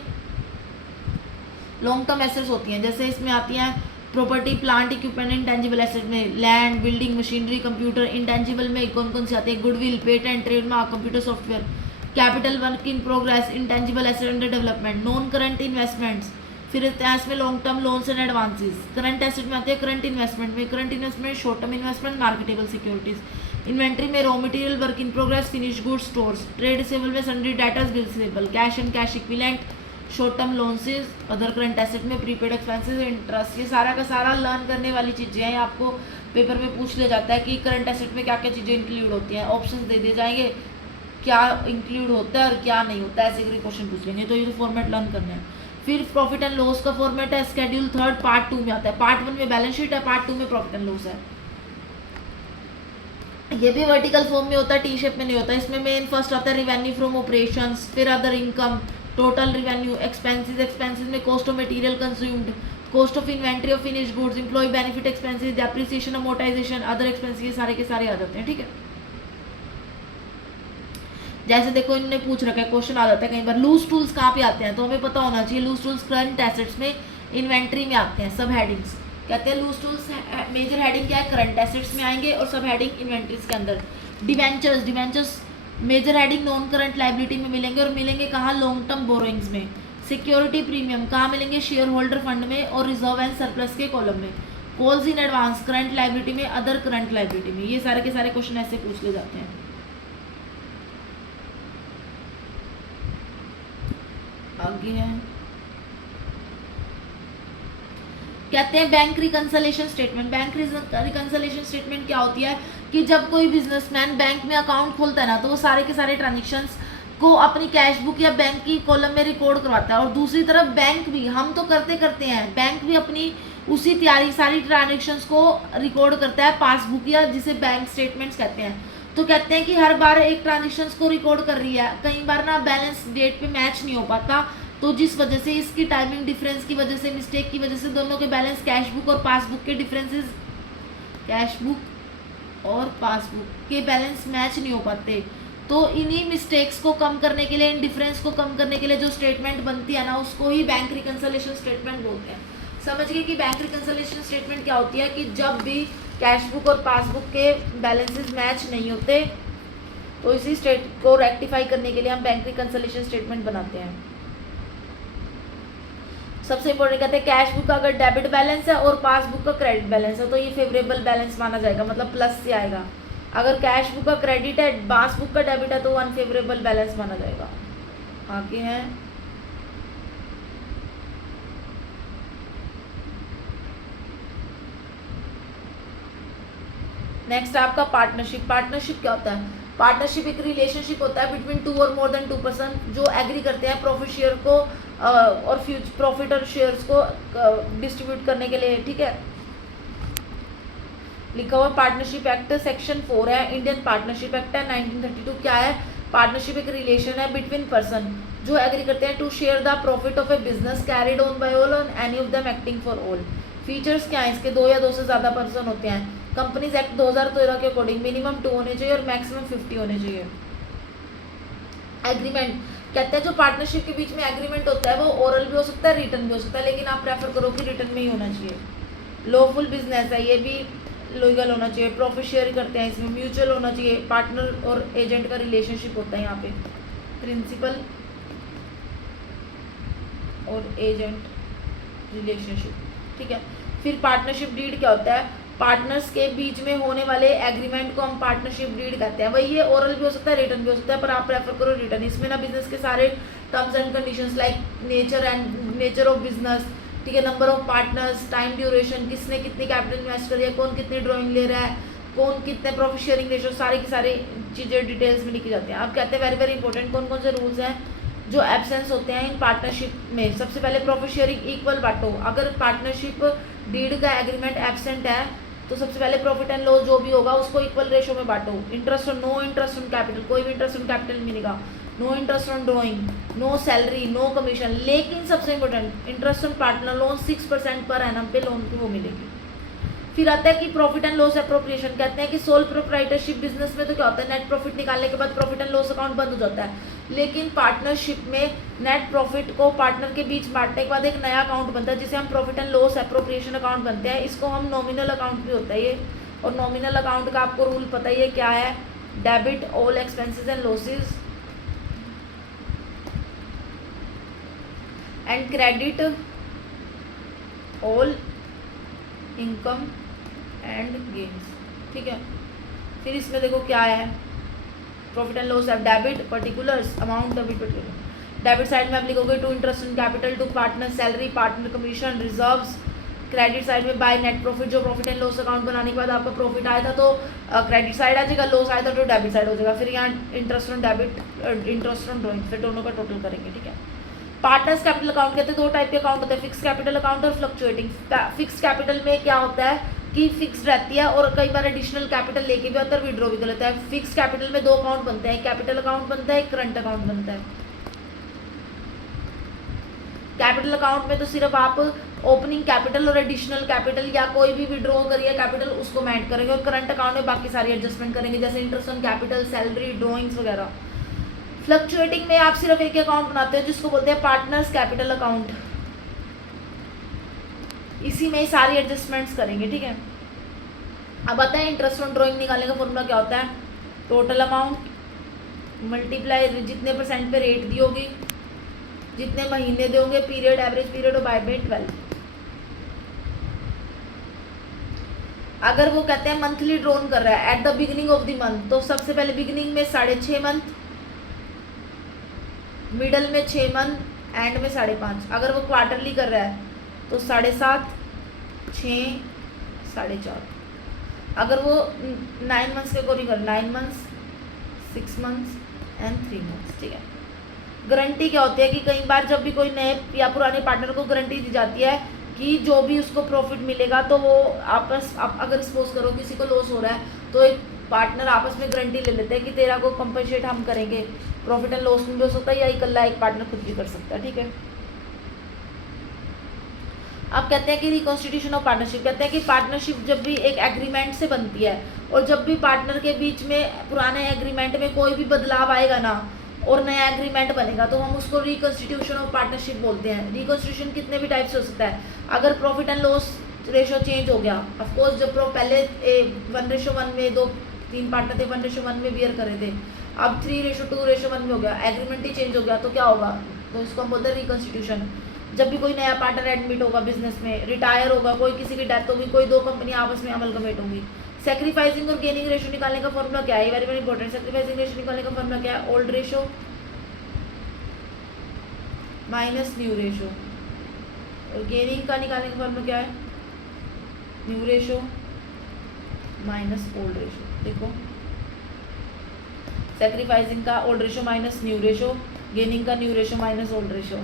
लॉन्ग टर्म एसेट्स होती हैं, जैसे इसमें आती हैं property, plant, equipment. Intangible asset में land, building, machinery, computer. Intangible में कौन कौन सी आती है? Goodwill, patent, trademark, computer software. Capital, work in progress, intangible asset under development. Non current investments, फिर इसमें long term loans and advances. Current asset में आती है करंट इन्वेस्टमेंट में, current investment, short term investment, marketable securities. Inventory में raw material, work in progress, finish goods, stores. Trade receivable में sundry debtors, bills payable. Cash and cash equivalent, short term loans. Other current asset में प्रीपेड एक्सपेंसेस, इंटरेस्ट। ये सारा का सारा लर्न करने वाली चीज़ें हैं। आपको पेपर में पूछ लिया जाता है कि करंट एसेट में क्या क्या चीज़ें इंक्लूड होती हैं, ऑप्शन दे दिए जाएंगे क्या इंक्लूड होता है और क्या नहीं होता है, ऐसे करके क्वेश्चन पूछ लेंगे। तो ये तो फॉर्मेट लर्न करना है। फिर प्रॉफिट एंड लॉस का फॉर्मेट है शेड्यूल 3 पार्ट 2 में आता है। पार्ट 1 में बैलेंस शीट है, पार्ट 2 में प्रॉफिट एंड लॉस है। ये भी वर्टिकल फॉर्म में होता है, टी शेप में नहीं होता। इसमें मेन फर्स्ट आता है रेवेन्यू फ्रॉम ऑपरेशंस, फिर other income, total revenue, expenses. Expenses में cost of material consumed, cost of inventory of finish goods, employ benefit expenses, depreciation, amortisation, other expenses, ये सारे के सारे आ जाते हैं, ठीक है। जैसे देखो इन्होंने पूछ रखा है, क्वेश्चन आ जाता है कई बार लूज टूल्स कहाँ पे आते हैं, तो हमें पता होना चाहिए। लूज टूल्स करंट एसेट्स में इन्वेंट्री में आते हैं, सब हेडिंग्स। कहते हैं लूज टूल्स मेजर हेडिंग क्या है? करंट एसेट्स में आएंगे और सब हेडिंग इन्वेंट्रीज के अंदर। Debentures, debentures major heading non current liability में मिलेंगे और मिलेंगे कहाँ? लॉन्ग टर्म बोरोइंग्स में। सिक्योरिटी प्रीमियम कहाँ मिलेंगे? शेयर होल्डर फंड में और रिजर्व एंड सरप्लस के कॉलम में। Calls in advance current liability में, अदर करंट लायबिलिटी में। ये सारे के सारे क्वेश्चन ऐसे पूछ ले जाते हैं। आगे है कहते हैं bank reconciliation statement. Bank reconciliation statement क्या होती है कि जब कोई बिजनेसमैन बैंक में अकाउंट खोलता है ना, तो वो सारे के सारे ट्रांजेक्शन्स को अपनी कैश बुक या बैंक की कॉलम में रिकॉर्ड करवाता है। और दूसरी तरफ बैंक भी, हम तो करते हैं, बैंक भी अपनी उसी तैयारी सारी ट्रांजेक्शन्स को रिकॉर्ड करता है पासबुक या जिसे बैंक स्टेटमेंट्स कहते हैं। तो कहते हैं कि हर बार एक ट्रांजेक्शन्स को रिकॉर्ड कर रही है, कई बार ना बैलेंस डेट पे मैच नहीं हो पाता, तो जिस वजह से इसकी टाइमिंग डिफरेंस की वजह से, मिस्टेक की वजह से दोनों के बैलेंस कैश बुक और पासबुक के डिफरेंसेस, कैश बुक और पासबुक के बैलेंस मैच नहीं हो पाते। तो इन्हीं मिस्टेक्स को कम करने के लिए, इन डिफरेंस को कम करने के लिए जो स्टेटमेंट बनती है ना, उसको ही बैंक रिकंसलिएशन स्टेटमेंट बोलते हैं। समझ गए कि बैंक रिकंसलिएशन स्टेटमेंट क्या होती है, कि जब भी कैश बुक और पासबुक के बैलेंसेस मैच नहीं होते तो इसी स्टेट को रेक्टिफाई करने के लिए हम बैंक रिकंसलिएशन स्टेटमेंट बनाते हैं। सबसे इंपॉर्टेंट कहते हैं कैश बुक का अगर डेबिट बैलेंस है और पासबुक का क्रेडिट बैलेंस है तो ये फेवरेबल बैलेंस माना जाएगा, मतलब प्लस से आएगा। अगर कैश बुक का क्रेडिट है, पासबुक का डेबिट है तो अनफेवरेबल बैलेंस माना जाएगा। आगे है नेक्स्ट आपका पार्टनरशिप। पार्टनरशिप क्या होता है? पार्टनरशिप एक रिलेशनशिप होता है बिटवीन टू और मोर देन 2 पर्सन जो एग्री करते हैं प्रॉफिट शेयर को और फ्यूचर प्रॉफिट और शेयर्स को डिस्ट्रीब्यूट करने के लिए, ठीक है। लिखा हुआ पार्टनरशिप एक्ट सेक्शन 4 है, इंडियन पार्टनरशिप एक्ट है 1932। क्या है? पार्टनरशिप एक रिलेशन है बिटवीन पर्सन जो एग्री करते हैं to share the profit of a business carried on by all and any of them acting for all. Features क्या है इसके? 2 या 2 से ज़्यादा पर्सन होते हैं। कंपनीज एक्ट 2013 के अकॉर्डिंग मिनिमम 2 होने चाहिए और मैक्सिमम 50 होने चाहिए। एग्रीमेंट कहते हैं जो पार्टनरशिप के बीच में एग्रीमेंट होता है वो ओरल भी हो सकता है, रिटन भी हो सकता है, लेकिन आप प्रेफर करो कि रिटन में ही होना चाहिए। लॉफुल बिजनेस है, ये भी लीगल होना चाहिए। प्रॉफिट शेयर करते हैं, इसमें म्यूचुअल होना चाहिए। पार्टनर और एजेंट का रिलेशनशिप होता है यहाँ पे, प्रिंसिपल और एजेंट रिलेशनशिप, ठीक है। फिर पार्टनरशिप डीड क्या होता है? पार्टनर्स के बीच में होने वाले एग्रीमेंट को हम पार्टनरशिप डीड कहते हैं। वही ये ओरल भी हो सकता है, रिटन भी हो सकता है, पर आप प्रेफर करो रिटन। इसमें ना बिजनेस के सारे terms and conditions like nature of business, ठीक है, number of partners, time duration, किसने कितनी कैपिटल इन्वेस्ट करी है, कौन कितनी ड्राइंग ले रहा है, कौन कितने प्रॉफिट शेयरिंग रेशो, सारे की सारी चीज़ें डिटेल्स में लिखी जाती हैं। आप कहते हैं वेरी वेरी इंपॉर्टेंट कौन कौन से रूल्स हैं जो एब्सेंस होते हैं इन पार्टनरशिप में। सबसे पहले प्रॉफिट शेयरिंग इक्वल बांटो। अगर पार्टनरशिप डीड का एग्रीमेंट एब्सेंट है तो सबसे पहले प्रॉफिट एंड लॉस जो भी होगा उसको इक्वल रेशो में बांटो। Interest on no interest on capital, कोई भी इंटरेस्ट ऑन कैपिटल मिलेगा। No interest on drawing, no salary, no commission, लेकिन सबसे important interest on partner loan 6% per annum पे लोन की वो मिलेगी। फिर आता है कि प्रॉफिट एंड लॉस एप्रोप्रिएशन। कहते हैं कि सोल प्रोप्राइटरशिप बिजनेस में तो क्या होता है, नेट प्रॉफिट निकालने के बाद प्रॉफिट एंड लॉस अकाउंट बंद हो जाता है, लेकिन पार्टनरशिप में नेट प्रॉफिट को पार्टनर के बीच बांटने के बाद एक नया अकाउंट बनता है जिसे हम profit and loss appropriation account बनते हैं। इसको हम नॉमिनल अकाउंट भी होता है ये, और नॉमिनल अकाउंट का आपको रूल पता ही है क्या है, debit all expenses and losses and credit all income and gains, ठीक है। फिर इसमें देखो क्या है, प्रॉफिट एंड लॉस है debit particulars amount debit particular. Debit side में आप लिखोगे to interest in capital, to partner salary, partner commission, reserves. Credit side में बाय नेट प्रॉफिट, जो प्रॉफिट एंड लॉस अकाउंट बनाने के बाद आपका प्रॉफिट आया था तो क्रेडिट साइड आ जाएगा, लॉस आया था तो डेबिट साइड हो जाएगा। फिर यहाँ interest on debit, interest on drawing, फिर दोनों का टोटल करेंगे, ठीक है। पार्टनर्स कैपिटल अकाउंट कहते हैं 2 टाइप के अकाउंट होते हैं, फिक्स कैपिटल अकाउंट और फ्लक्चुएटिंग। फिक्स कैपिटल में क्या होता है कि फिक्स रहती है और कई बार एडिशनल कैपिटल लेके भी आता है, विड्रॉ भी कर लेता है। फिक्स कैपिटल में 2 अकाउंट बनते हैं, कैपिटल अकाउंट बनता है, करंट अकाउंट बनता है। कैपिटल अकाउंट में तो सिर्फ आप ओपनिंग कैपिटल और एडिशनल कैपिटल या कोई भी विड्रॉ करिए कैपिटल उसको मैं ऐड करेंगे, और करंट अकाउंट में बाकी सारी एडजस्टमेंट करेंगे जैसे interest on capital, salary, drawings वगैरह। फ्लक्चुएटिंग में आप सिर्फ एक अकाउंट बनाते हैं जिसको बोलते हैं पार्टनर्स कैपिटल अकाउंट, इसी में ही सारी एडजस्टमेंट्स करेंगे, ठीक है। अब आता है इंटरेस्ट ऑन ड्रॉइंग निकालने का फॉर्मूला क्या होता है, टोटल अमाउंट मल्टीप्लाई जितने % पे रेट दी होगी, जितने महीने दोगे, पीरियड, एवरेज पीरियड और बाय 12। अगर वो कहते हैं मंथली ड्रॉन कर रहा है at the beginning of the month, तो सबसे पहले बिगिनिंग में 6.5 मंथ, मिडल में 6 मंथ, एंड में 5.5। अगर वो क्वार्टरली कर रहा है तो 7.5, 6, 4.5। अगर वो 9 मंथ्स के अकॉर्डिंग कर 9 मंथ्स, 6 मंथ्स एंड 3 मंथ्स, ठीक है। गारंटी क्या होती है कि कई बार जब भी कोई नए या पुराने पार्टनर को गारंटी दी जाती है कि जो भी उसको प्रॉफिट मिलेगा तो वो अगर सपोज करो किसी को लॉस हो रहा है तो एक पार्टनर आपस में गारंटी ले लेते हैं कि तेरा को कंपनसेट हम करेंगे। प्रॉफिट एंड लॉस में भी हो सकता है या इकल्ला एक पार्टनर खुद भी कर सकता है, ठीक है। अब कहते हैं कि रिकॉन्स्टिट्यूशन ऑफ पार्टनरशिप, कहते हैं कि पार्टनरशिप जब भी एक एग्रीमेंट से बनती है और जब भी पार्टनर के बीच में पुराने एग्रीमेंट में कोई भी बदलाव आएगा ना और नया एग्रीमेंट बनेगा तो हम उसको रिकॉन्स्टिट्यूशन ऑफ पार्टनरशिप बोलते हैं। रिकॉन्स्टिट्यूशन कितने भी टाइप से हो सकता है। अगर profit and loss ratio change हो गया, ऑफकोर्स जब पहले 1:1 में 2-3 पार्टनर थे, 1:1 में बियर करे थे, अब 3:2:1 में हो गया, एग्रीमेंट ही चेंज हो गया तो क्या होगा, तो इसको हम बोलते हैं रिकॉन्स्टिट्यूशन। जब भी कोई नया पार्टनर एडमिट होगा बिजनेस में, रिटायर होगा, कोई किसी की डेथ होगी, कोई 2 कंपनी आपस में अमलगमेट होंगी। सेक्रीफाइसिंग और गेनिंग रेशो निकालने का फॉर्मूला क्या है, very very important. Sacrificing ratio निकालने का फॉर्मूला क्या है, old ratio minus new ratio, और गेनिंग का निकालने का फॉर्मूला क्या है, new ratio minus old ratio. देखो सेक्रीफाइसिंग का old ratio minus new ratio, gaining का new ratio minus old ratio.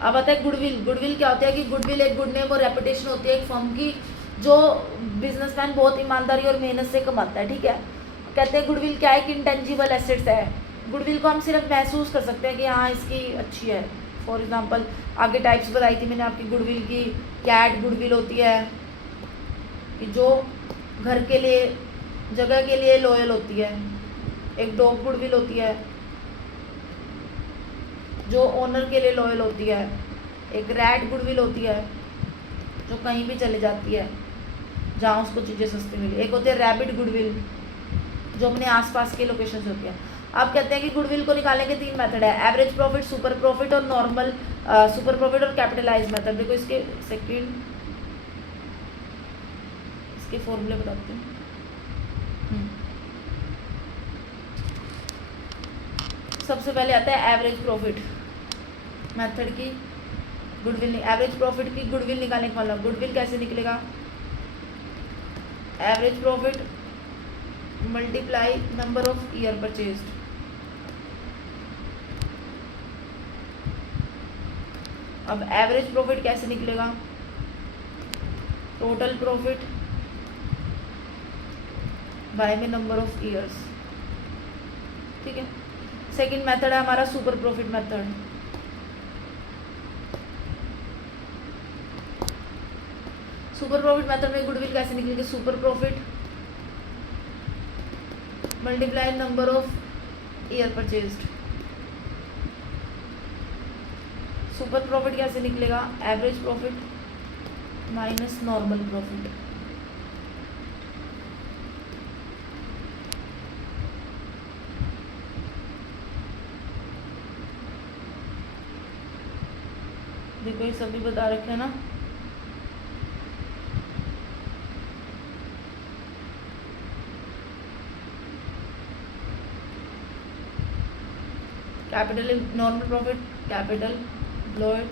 अब आता है गुडविल। गुडविल क्या होता है कि गुडविल एक गुड नेम और रेपुटेशन होती है एक फर्म की, जो बिजनेसमैन बहुत ईमानदारी और मेहनत से कमाता है, ठीक है। कहते हैं गुडविल क्या है कि इंटेंजिबल एसेट्स है। गुडविल को हम सिर्फ महसूस कर सकते हैं कि हाँ इसकी अच्छी है। फॉर एग्जांपल आगे टाइप्स बताई थी मैंने आपकी गुडविल की। कैट गुडविल होती है कि जो घर के लिए, जगह के लिए लॉयल होती है। एक डॉग गुडविल होती है जो ओनर के लिए लॉयल होती है। एक रैट गुडविल होती है जो कहीं भी चले जाती है जहाँ उसको चीज़ें सस्ती मिली। एक होती है रैबिट गुडविल जो अपने आसपास के लोकेशन से होती है। अब कहते हैं कि गुडविल को निकालने के 3 मेथड है, एवरेज प्रॉफिट, सुपर प्रॉफिट और नॉर्मल सुपर प्रॉफिट और कैपिटलाइज मेथड। देखो इसके सेकंड इसके फॉर्मूले बताते हैं। सबसे पहले आता है एवरेज प्रॉफिट मेथड की गुडविल, एवरेज प्रॉफिट की गुडविल निकालने का मतलब। गुडविल कैसे निकलेगा, average profit multiply number of year purchased. अब एवरेज प्रॉफिट कैसे निकलेगा, टोटल प्रॉफिट बाय में नंबर ऑफ ईयर्स, ठीक है। सेकंड मेथड है हमारा super profit method. Super profit method में गुडविल कैसे निकलेगी, super profit multiply number of year purchased. Super profit कैसे निकलेगा, average profit minus normal profit. देखो ये सभी बता रखे हैं ना। Capital normal profit, capital employed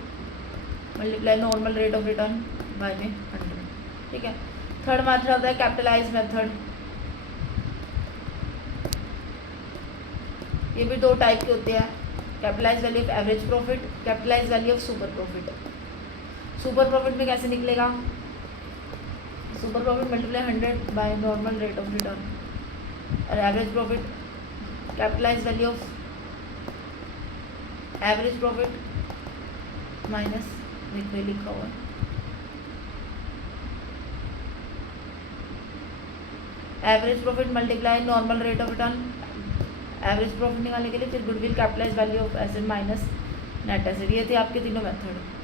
multiply normal rate of return by में 100, ठीक है। थर्ड मेथड आता है कैपिटलाइज मेथड। ये भी 2 टाइप के होते हैं, capitalise value of average profit, capitalise value of super profit. Super profit में कैसे निकलेगा, super profit multiply 100 by normal rate of return. और average profit capitalise value of average profit minus, देखो लिखा हुआ है average profit multiply normal rate of return. Average profit निकालने के लिए फिर goodwill, capitalise value of asset minus net asset. ये थे आपके तीनों मेथड।